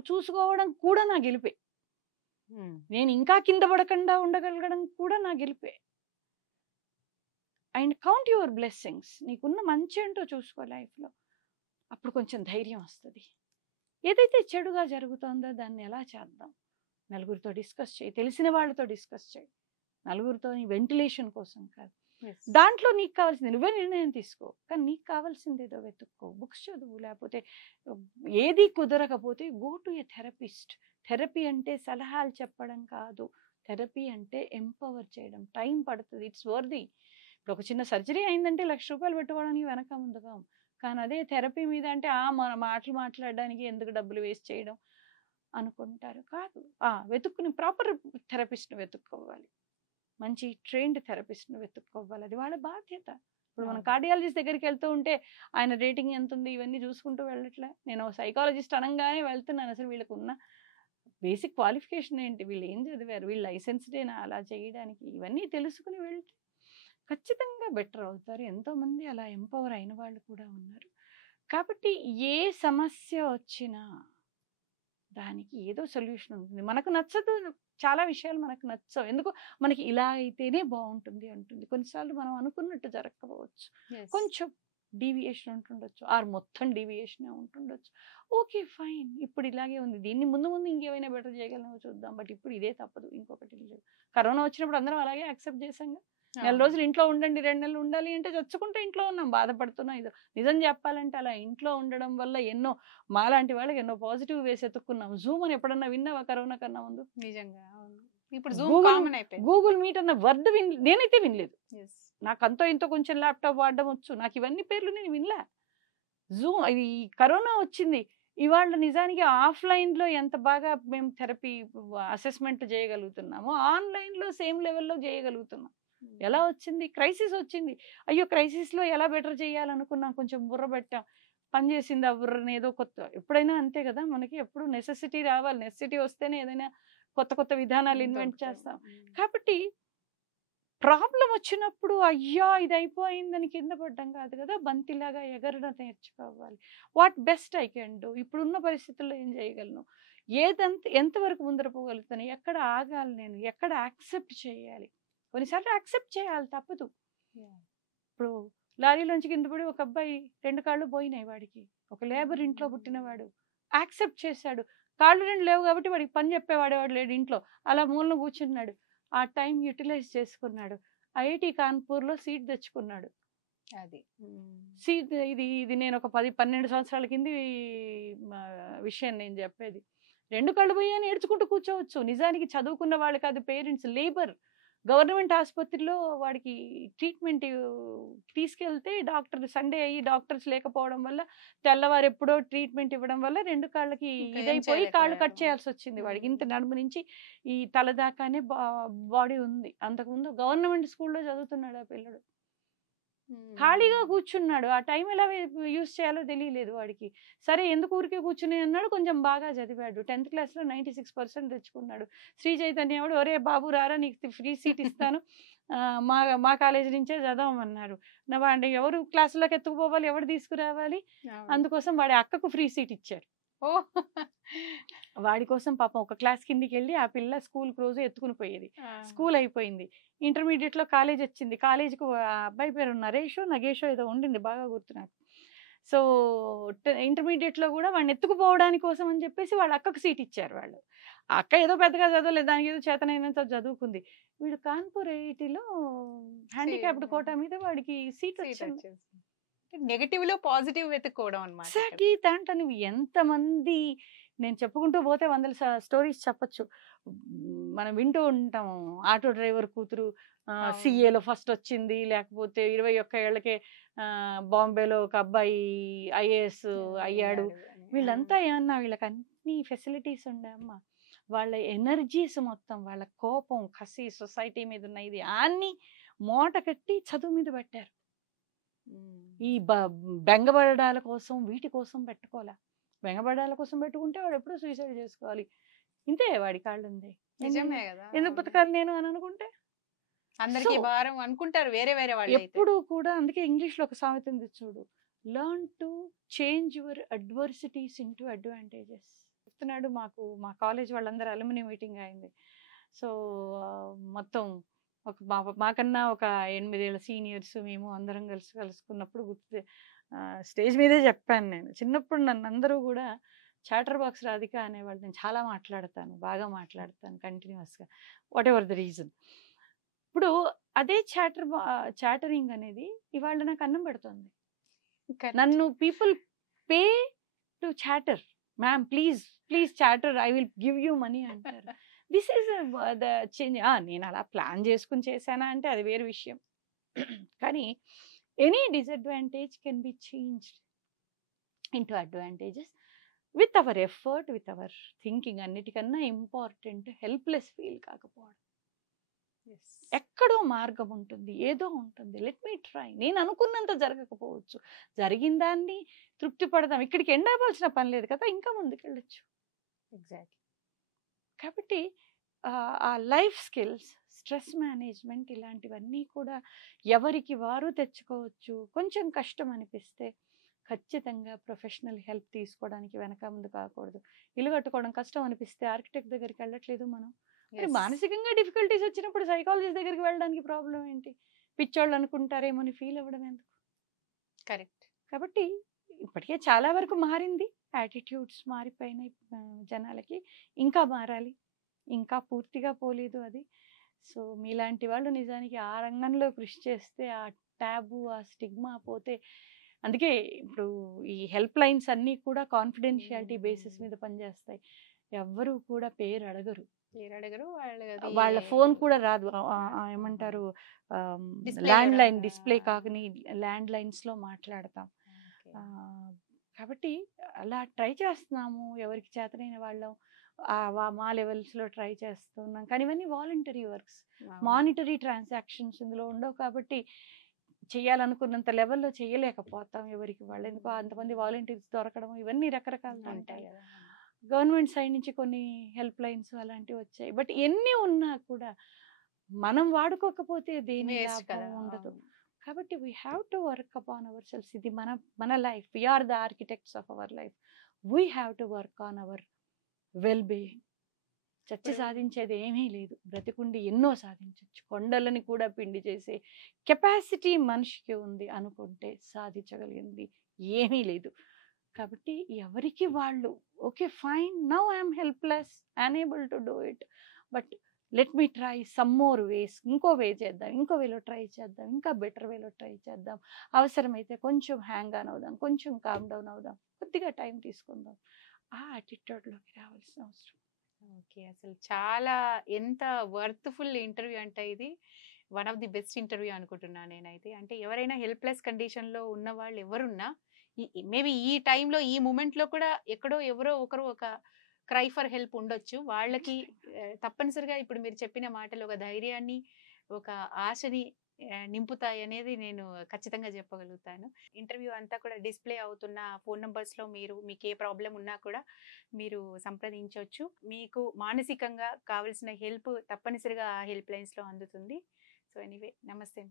చూసుకోవడం కూడా నా గెలిపే. నేను ఇంకా కింద పడకుండా ఉండగలగడం కూడా నా గెలిపే. And count your blessings. నీకున్న మంచి ఏంటో చూసుకో లైఫ్లో, అప్పుడు కొంచెం ధైర్యం వస్తుంది. ఏదైతే చెడుగా జరుగుతుందో దాన్ని ఎలా చేద్దాం, నలుగురితో డిస్కస్ చేయి, తెలిసిన వాళ్ళతో డిస్కస్ చేయి, నలుగురితో నీ వెంటిలేషన్ కోసం కాదు. దాంట్లో నీకు కావాల్సింది నువ్వే నిర్ణయం తీసుకో, కానీ నీకు కావాల్సింది ఏదో వెతుక్కో, బుక్స్ చదువు, లేకపోతే ఏది కుదరకపోతే go to a therapist. Therapy అంటే సలహాలు చెప్పడం కాదు, థెరపీ అంటే ఎంపవర్ చేయడం. టైం పడుతుంది, ఇట్స్ వర్ది. ఇప్పుడు ఒక చిన్న సర్జరీ అయిందంటే ₹1,00,000 పెట్టుకోవడానికి వెనక ముందుగా. కానీ అదే థెరపీ మీద అంటే మన మాటలు మాట్లాడడానికి ఎందుకు డబ్బులు వేస్ట్ చేయడం అనుకుంటారు. కాదు, వెతుక్కుని ప్రాపర్ థెరపిస్ట్ని వెతుక్కోవాలి, మంచి ట్రైన్డ్ థెరపిస్ట్ని వెతుక్కోవాలి, అది వాళ్ళ బాధ్యత. ఇప్పుడు మనం కార్డియాలజిస్ట్ దగ్గరికి వెళ్తూ ఉంటే ఆయన రేటింగ్ ఎంత ఉంది ఇవన్నీ చూసుకుంటూ వెళ్ళట్లే. నేను సైకాలజిస్ట్ అనగానే వెళ్తున్నాను, అసలు వీళ్ళకు ఉన్న బేసిక్ క్వాలిఫికేషన్ ఏంటి, వీళ్ళు ఏం చదివారు, వీళ్ళు లైసెన్స్డేనా అలా చేయడానికి, ఇవన్నీ తెలుసుకుని వెళ్తే ఖచ్చితంగా బెటర్ అవుతారు. ఎంతోమంది అలా ఎంపవర్ అయిన వాళ్ళు కూడా ఉన్నారు. కాబట్టి ఏ సమస్య వచ్చినా దానికి ఏదో సొల్యూషన్ ఉంటుంది. మనకు నచ్చదు, చాలా విషయాలు మనకు నచ్చవు, ఎందుకు మనకి ఇలా అయితేనే బాగుంటుంది అంటుంది. కొన్నిసార్లు మనం అనుకున్నట్టు జరగకపోవచ్చు, కొంచెం డీవియేషన్ ఉంటుండొచ్చు, మొత్తం డీవియేషన్ ఉంటుండొచ్చు. ఓకే ఫైన్, ఇప్పుడు ఇలాగే ఉంది, దీన్ని ముందు ముందు ఇంకేమైనా బెటర్ చేయగలమో చూద్దాం, బట్ ఇప్పుడు ఇదే తప్పదు, ఇంకొకటి లేదు. కరోనా వచ్చినప్పుడు అందరం అలాగే యాక్సెప్ట్ చేసాంగా. 4 రోజులు ఇంట్లో ఉండండి, 2 నెలలు ఉండాలి అంటే చచ్చుకుంటే ఇంట్లో ఉన్నాం, బాధపడుతున్నాం. ఇది నిజం చెప్పాలంటే అలా ఇంట్లో ఉండడం వల్ల ఎన్నో మాలాంటి వాళ్ళకి ఎన్నో పాజిటివ్ వేసి ఎత్తుక్కున్నాం. జూమ్ అని ఎప్పుడన్నా విన్నావా కరోనా కన్నా ముందు? నిజంగా ఇప్పుడు జూమ్ కామన్ అయిపోయింది. గూగుల్ మీట్ అన్న వర్డ్ నేనైతే వినలేదు. నాకు అంతో ఇంతో కొంచెం ల్యాప్టాప్ వాడడం వచ్చు, నాకు ఇవన్నీ పేర్లు నేను వినలే. జూమ్, ఇది కరోనా వచ్చింది ఇవాళ నిజానికి ఆఫ్లైన్లో ఎంత బాగా మేము థెరపీ అసెస్మెంట్ చేయగలుగుతున్నామో ఆన్లైన్లో సేమ్ లెవెల్లో చేయగలుగుతున్నాం. ఎలా వచ్చింది? క్రైసిస్ వచ్చింది. అయ్యో క్రైసిస్లో ఎలా బెటర్ చేయాలనుకున్నాం, కొంచెం బుర్ర పెట్టాం, పనిచేసింది ఆ బుర్రని. ఏదో కొత్త, ఎప్పుడైనా అంతే కదా, మనకి ఎప్పుడు నెసెసిటీ రావాలి, నెసెసిటీ వస్తేనే ఏదైనా కొత్త కొత్త విధానాలు ఇన్వెంట్ చేస్తాం. కాబట్టి ప్రాబ్లం వచ్చినప్పుడు అయ్యా ఇది అయిపోయిందని కింద పడ్డం కాదు కదా, బంతిలాగా ఎగరడం నేర్చుకోవాలి. What best I can do, ఇప్పుడున్న పరిస్థితుల్లో ఏం చేయగలను, ఎంతవరకు ముందరపోగలుగుతాను, ఎక్కడ ఆగాలి, నేను ఎక్కడ యాక్సెప్ట్ చేయాలి. కొన్నిసార్లు యాక్సెప్ట్ చేయాలి, తప్పదు. ఇప్పుడు లారీలోంచి కింద పడి ఒక అబ్బాయి 2 కాళ్ళు పోయినాయి వాడికి, ఒక లేబర్ ఇంట్లో పుట్టినవాడు యాక్సెప్ట్ చేశాడు. కాళ్ళు 2 లేవు కాబట్టి వాడికి పని చెప్పేవాడేవాడు లేడు ఇంట్లో, అలా మూలన కూర్చున్నాడు. ఆ టైం యూటిలైజ్ చేసుకున్నాడు, ఐఐటి కాన్పూర్లో సీట్ తెచ్చుకున్నాడు. అది సీట్ ఇది నేను ఒక 10-12 సంవత్సరాల కింది విషయం నేను చెప్పేది. 2 కళ్ళు పోయి అని ఏడ్చుకుంటూ కూర్చోవచ్చు. నిజానికి చదువుకున్న వాళ్ళు కాదు, పేరెంట్స్, లేబర్. గవర్నమెంట్ ఆసుపత్రిలో వాడికి ట్రీట్మెంట్ తీసుకెళ్తే డాక్టర్ సండే అయ్యి డాక్టర్స్ లేకపోవడం వల్ల తెల్లవారు ఎప్పుడో ట్రీట్మెంట్ ఇవ్వడం వల్ల 2 కాళ్ళకి ఇదైపోయి కాళ్ళు కట్ చేయాల్సి వచ్చింది వాడికి. ఇంత నడుము నుంచి ఈ తల దాకానే బాడీ ఉంది. అంతకుముందు గవర్నమెంట్ స్కూల్లో చదువుతున్నాడు ఆ పిల్లడు, ఖాళీగా కూర్చున్నాడు. ఆ టైం ఎలా యూజ్ చేయాలో తెలియలేదు వాడికి. సరే ఎందుకు ఊరికే కూర్చుని అన్నాడు, కొంచెం బాగా చదివాడు. 10th క్లాస్లో 96% తెచ్చుకున్నాడు. శ్రీ చైతన్య వాడు, ఒరే బాబు రారా నీకు ఫ్రీ సీట్ ఇస్తాను, మా కాలేజీ నుంచే చదవమన్నారు. వాడి ఎవరు క్లాసులోకి ఎత్తుకుపోవాలి, ఎవరు తీసుకురావాలి, అందుకోసం వాడి అక్కకు ఫ్రీ సీట్ ఇచ్చారు. వాడి కోసం పాపం ఒక క్లాస్ కిందికి వెళ్ళి ఆ పిల్ల స్కూల్కి రోజు ఎత్తుకుని పోయేది. స్కూల్ అయిపోయింది, ఇంటర్మీడియట్లో కాలేజ్ వచ్చింది. కాలేజీకి అబ్బాయి పేరు నగేషో ఏదో ఉండింది, బాగా గుర్తు నాకు. సో ఇంటర్మీడియట్లో కూడా వాడిని ఎత్తుకుపోవడానికి కోసం అని చెప్పేసి వాళ్ళ అక్కకు సీట్ ఇచ్చారు వాళ్ళు. ఆ అక్క ఏదో పెద్దగా చదవలేదు, దానికి ఏదో చేతనైనంత చదువుకుంది. వీడు కాన్పూర్ ఐఐటిలో హ్యాండిక్యాప్డ్ కోటా మీద వాడికి సీట్ వచ్చింది. నెగటివ్ లో పాజిటివ్ వెతుక్కోవడం అన్నమాట. దాంట్లో నువ్వు ఎంతమంది, నేను చెప్పుకుంటూ పోతే 100 స్టోరీస్ చెప్పచ్చు. మనం వింటూ ఉంటాము, ఆటో డ్రైవర్ కూతురు సిఏలో ఫస్ట్ వచ్చింది, లేకపోతే 21 ఏళ్లకే బాంబేలో ఒక అబ్బాయి ఐఏఎస్ అయ్యాడు. వీళ్ళంతా ఏమన్నా, వీళ్ళకి అన్ని ఫెసిలిటీస్ ఉండమ్మా, వాళ్ళ ఎనర్జీస్ మొత్తం, వాళ్ళ కోపం, కసి, సొసైటీ మీద ఉన్న ఇది అన్ని మూట కట్టి చదువు మీద పెట్టారు. ఈ బెంగపడాల కోసం వీటి కోసం పెట్టుకోవాలా. బెంగపడాల కోసం పెట్టుకుంటే వాడు ఎప్పుడూ సూసైడ్ చేసుకోవాలి. ఇంతే వాడి కాళ్ళు ఉంది, నిజమే కదా, ఎందుకు బతకాలి నేను అని అనుకుంటే అందరికీ భారం అనుకుంటారు వేరే వేరే వాళ్ళు. ఎప్పుడు కూడా అందుకే ఇంగ్లీష్లో ఒక సామెత ఉంది చూడు, learn to change your adversities into advantages చెప్తున్నాడు. మా కాలేజ్ వాళ్ళందరూ అలుమిని మీటింగ్ అయింది. సో మొత్తం మాకన్నా ఒక 8 ఏళ్ళ సీనియర్స్ మేము అందరం కలుసుకున్నప్పుడు స్టేజ్ మీదే చెప్పాను. నేను చిన్నప్పుడు నన్ను అందరూ కూడా చాటర్ బాక్స్ రాధిక అనేవాళ్ళు. నేను చాలా మాట్లాడతాను, బాగా మాట్లాడతాను కంటిన్యూస్గా, వాట్ ఎవర్ ద రీజన్. ఇప్పుడు అదే చాటరింగ్ అనేది ఇవాళ నాకు అన్నం పెడుతుంది. నన్ను people pay to chatter, ma'am please please charter I will give you money అంటారు. This is the change. నేను అలా ప్లాన్ చేసుకుని చేశానా అంటే అది వేరే విషయం. కానీ any disadvantage can be changed into advantages with our effort, with our thinking. అన్నిటికన్నా ఇంపార్టెంట్ హెల్ప్లెస్ ఫీల్ కాకపోవడం. ఎక్కడో మార్గం ఉంటుంది, ఏదో ఉంటుంది. Let me try. నేను అనుకున్నంత జరగకపోవచ్చు, జరిగిన దాన్ని తృప్తి పడదాం. ఇక్కడికి ఎండ్ అవ్వాల్సిన పని లేదు కదా, ఇంకా ముందుకెళ్ళచ్చు. ఎగ్జాక్ట్లీ. కాబట్టి ఆ లైఫ్ స్కిల్స్, స్ట్రెస్ మేనేజ్మెంట్ ఇలాంటివన్నీ కూడా ఎవరికి వారు తెచ్చుకోవచ్చు. కొంచెం కష్టం అనిపిస్తే ఖచ్చితంగా ప్రొఫెషనల్ హెల్ప్ తీసుకోవడానికి వెనక ముందు కాకూడదు. ఇల్లు కట్టుకోవడం కష్టం అనిపిస్తే ఆర్కిటెక్ట్ దగ్గరికి వెళ్ళట్లేదు మనం. మరి మానసికంగా డిఫికల్టీస్ వచ్చినప్పుడు సైకాలజిస్ట్ దగ్గరికి వెళ్ళడానికి ప్రాబ్లం ఏంటి? పిచ్చోళ్ళు అనుకుంటారేమో అని ఫీల్ అవ్వడం ఎందుకు? కరెక్ట్. కాబట్టి ఇప్పటికే చాలా వరకు మారింది, యాటిట్యూడ్స్ మారిపోయినాయి జనాలకి. ఇంకా మారాలి, ఇంకా పూర్తిగా పోలేదు అది. సో మీలాంటి వాళ్ళు నిజానికి ఆ రంగంలో కృషి చేస్తే ఆ ట్యాబు, ఆ స్టిగ్మా పోతే. అందుకే ఇప్పుడు ఈ హెల్ప్ లైన్స్ అన్నీ కూడా కాన్ఫిడెన్షియాలిటీ బేసిస్ మీద పనిచేస్తాయి. ఎవ్వరూ కూడా పేరు అడగరు, వాళ్ళ ఫోన్ కూడా రాదు. ఏమంటారు, ల్యాండ్ లైన్ డిస్ప్లే కాకని ల్యాండ్ లైన్స్లో మాట్లాడతాం. కాబట్టి అలా ట్రై చేస్తున్నాము, ఎవరికి చేతనైన వాళ్ళం మా లెవెల్స్లో ట్రై చేస్తున్నాం. కానీ ఇవన్నీ వాలంటరీ వర్క్స్, మానిటరీ ట్రాన్సాక్షన్స్ ఇందులో ఉండవు. కాబట్టి చేయాలనుకున్నంత లెవెల్లో చేయలేకపోతాం ఎవరికి వాళ్ళు. ఎందుకో అంతమంది వాలంటీర్స్ దొరకడం ఇవన్నీ రకరకాలు ఉంటాయి. గవర్నమెంట్ సైడ్ నుంచి కొన్ని హెల్ప్ లైన్స్ అలాంటివి వచ్చాయి. బట్ ఎన్ని ఉన్నా కూడా మనం వాడుకోకపోతే దేని లాభం ఉండదు. కాబట్టి we have to work upon our selfs. ఇది మన life. We are the architects of our life. We have to work on our well being. చచ్చి సాధించేది ఏమీ లేదు, బ్రతికుండి ఎన్నో సాధించవచ్చు. కొండలని కూడా పిండి చేసే కెపాసిటీ మనిషికి ఉంది అనుకుంటే సాధించగలిగింది ఏమీ లేదు. కాబట్టి ఎవరికి వాళ్ళు okay fine, now I'm helpless, unable to do it, but let me try some more ways. ఇంకో వే చేద్దాం, ఇంకో వేలో ట్రై చేద్దాం, ఇంకా బెటర్ వేలో ట్రై చేద్దాం. అవసరమైతే కొంచెం హ్యాంగ్ ఆన్ అవుదాం, కొంచెం కామ్ డౌన్ అవుదాం, కొద్దిగా టైం తీసుకుందాం. ఆ యాటిట్యూడ్లోకి రావాల్సిన అవసరం. ఓకే, అసలు చాలా ఎంత వర్త్ఫుల్ ఇంటర్వ్యూ అంటే ఇది one of the best interview అనుకుంటున్నాను నేనైతే. అంటే ఎవరైనా హెల్ప్లెస్ కండిషన్లో ఉన్న వాళ్ళు ఎవరున్నా మేబీ ఈ టైంలో ఈ మూమెంట్లో కూడా ఎక్కడో ఎవరో ఒకరు ఒక క్రై ఫర్ హెల్ప్ ఉండొచ్చు. వాళ్ళకి తప్పనిసరిగా ఇప్పుడు మీరు చెప్పిన మాటలు ఒక ధైర్యాన్ని, ఒక ఆశని నింపుతాయి అనేది నేను ఖచ్చితంగా చెప్పగలుగుతాను. ఇంటర్వ్యూ అంతా కూడా డిస్ప్లే అవుతున్న ఫోన్ నెంబర్స్లో మీకు ఏ ప్రాబ్లం ఉన్నా కూడా మీరు సంప్రదించవచ్చు. మీకు మానసికంగా కావాల్సిన హెల్ప్ తప్పనిసరిగా ఆ హెల్ప్ లైన్స్లో అందుతుంది. సో ఎనీవే, నమస్తే.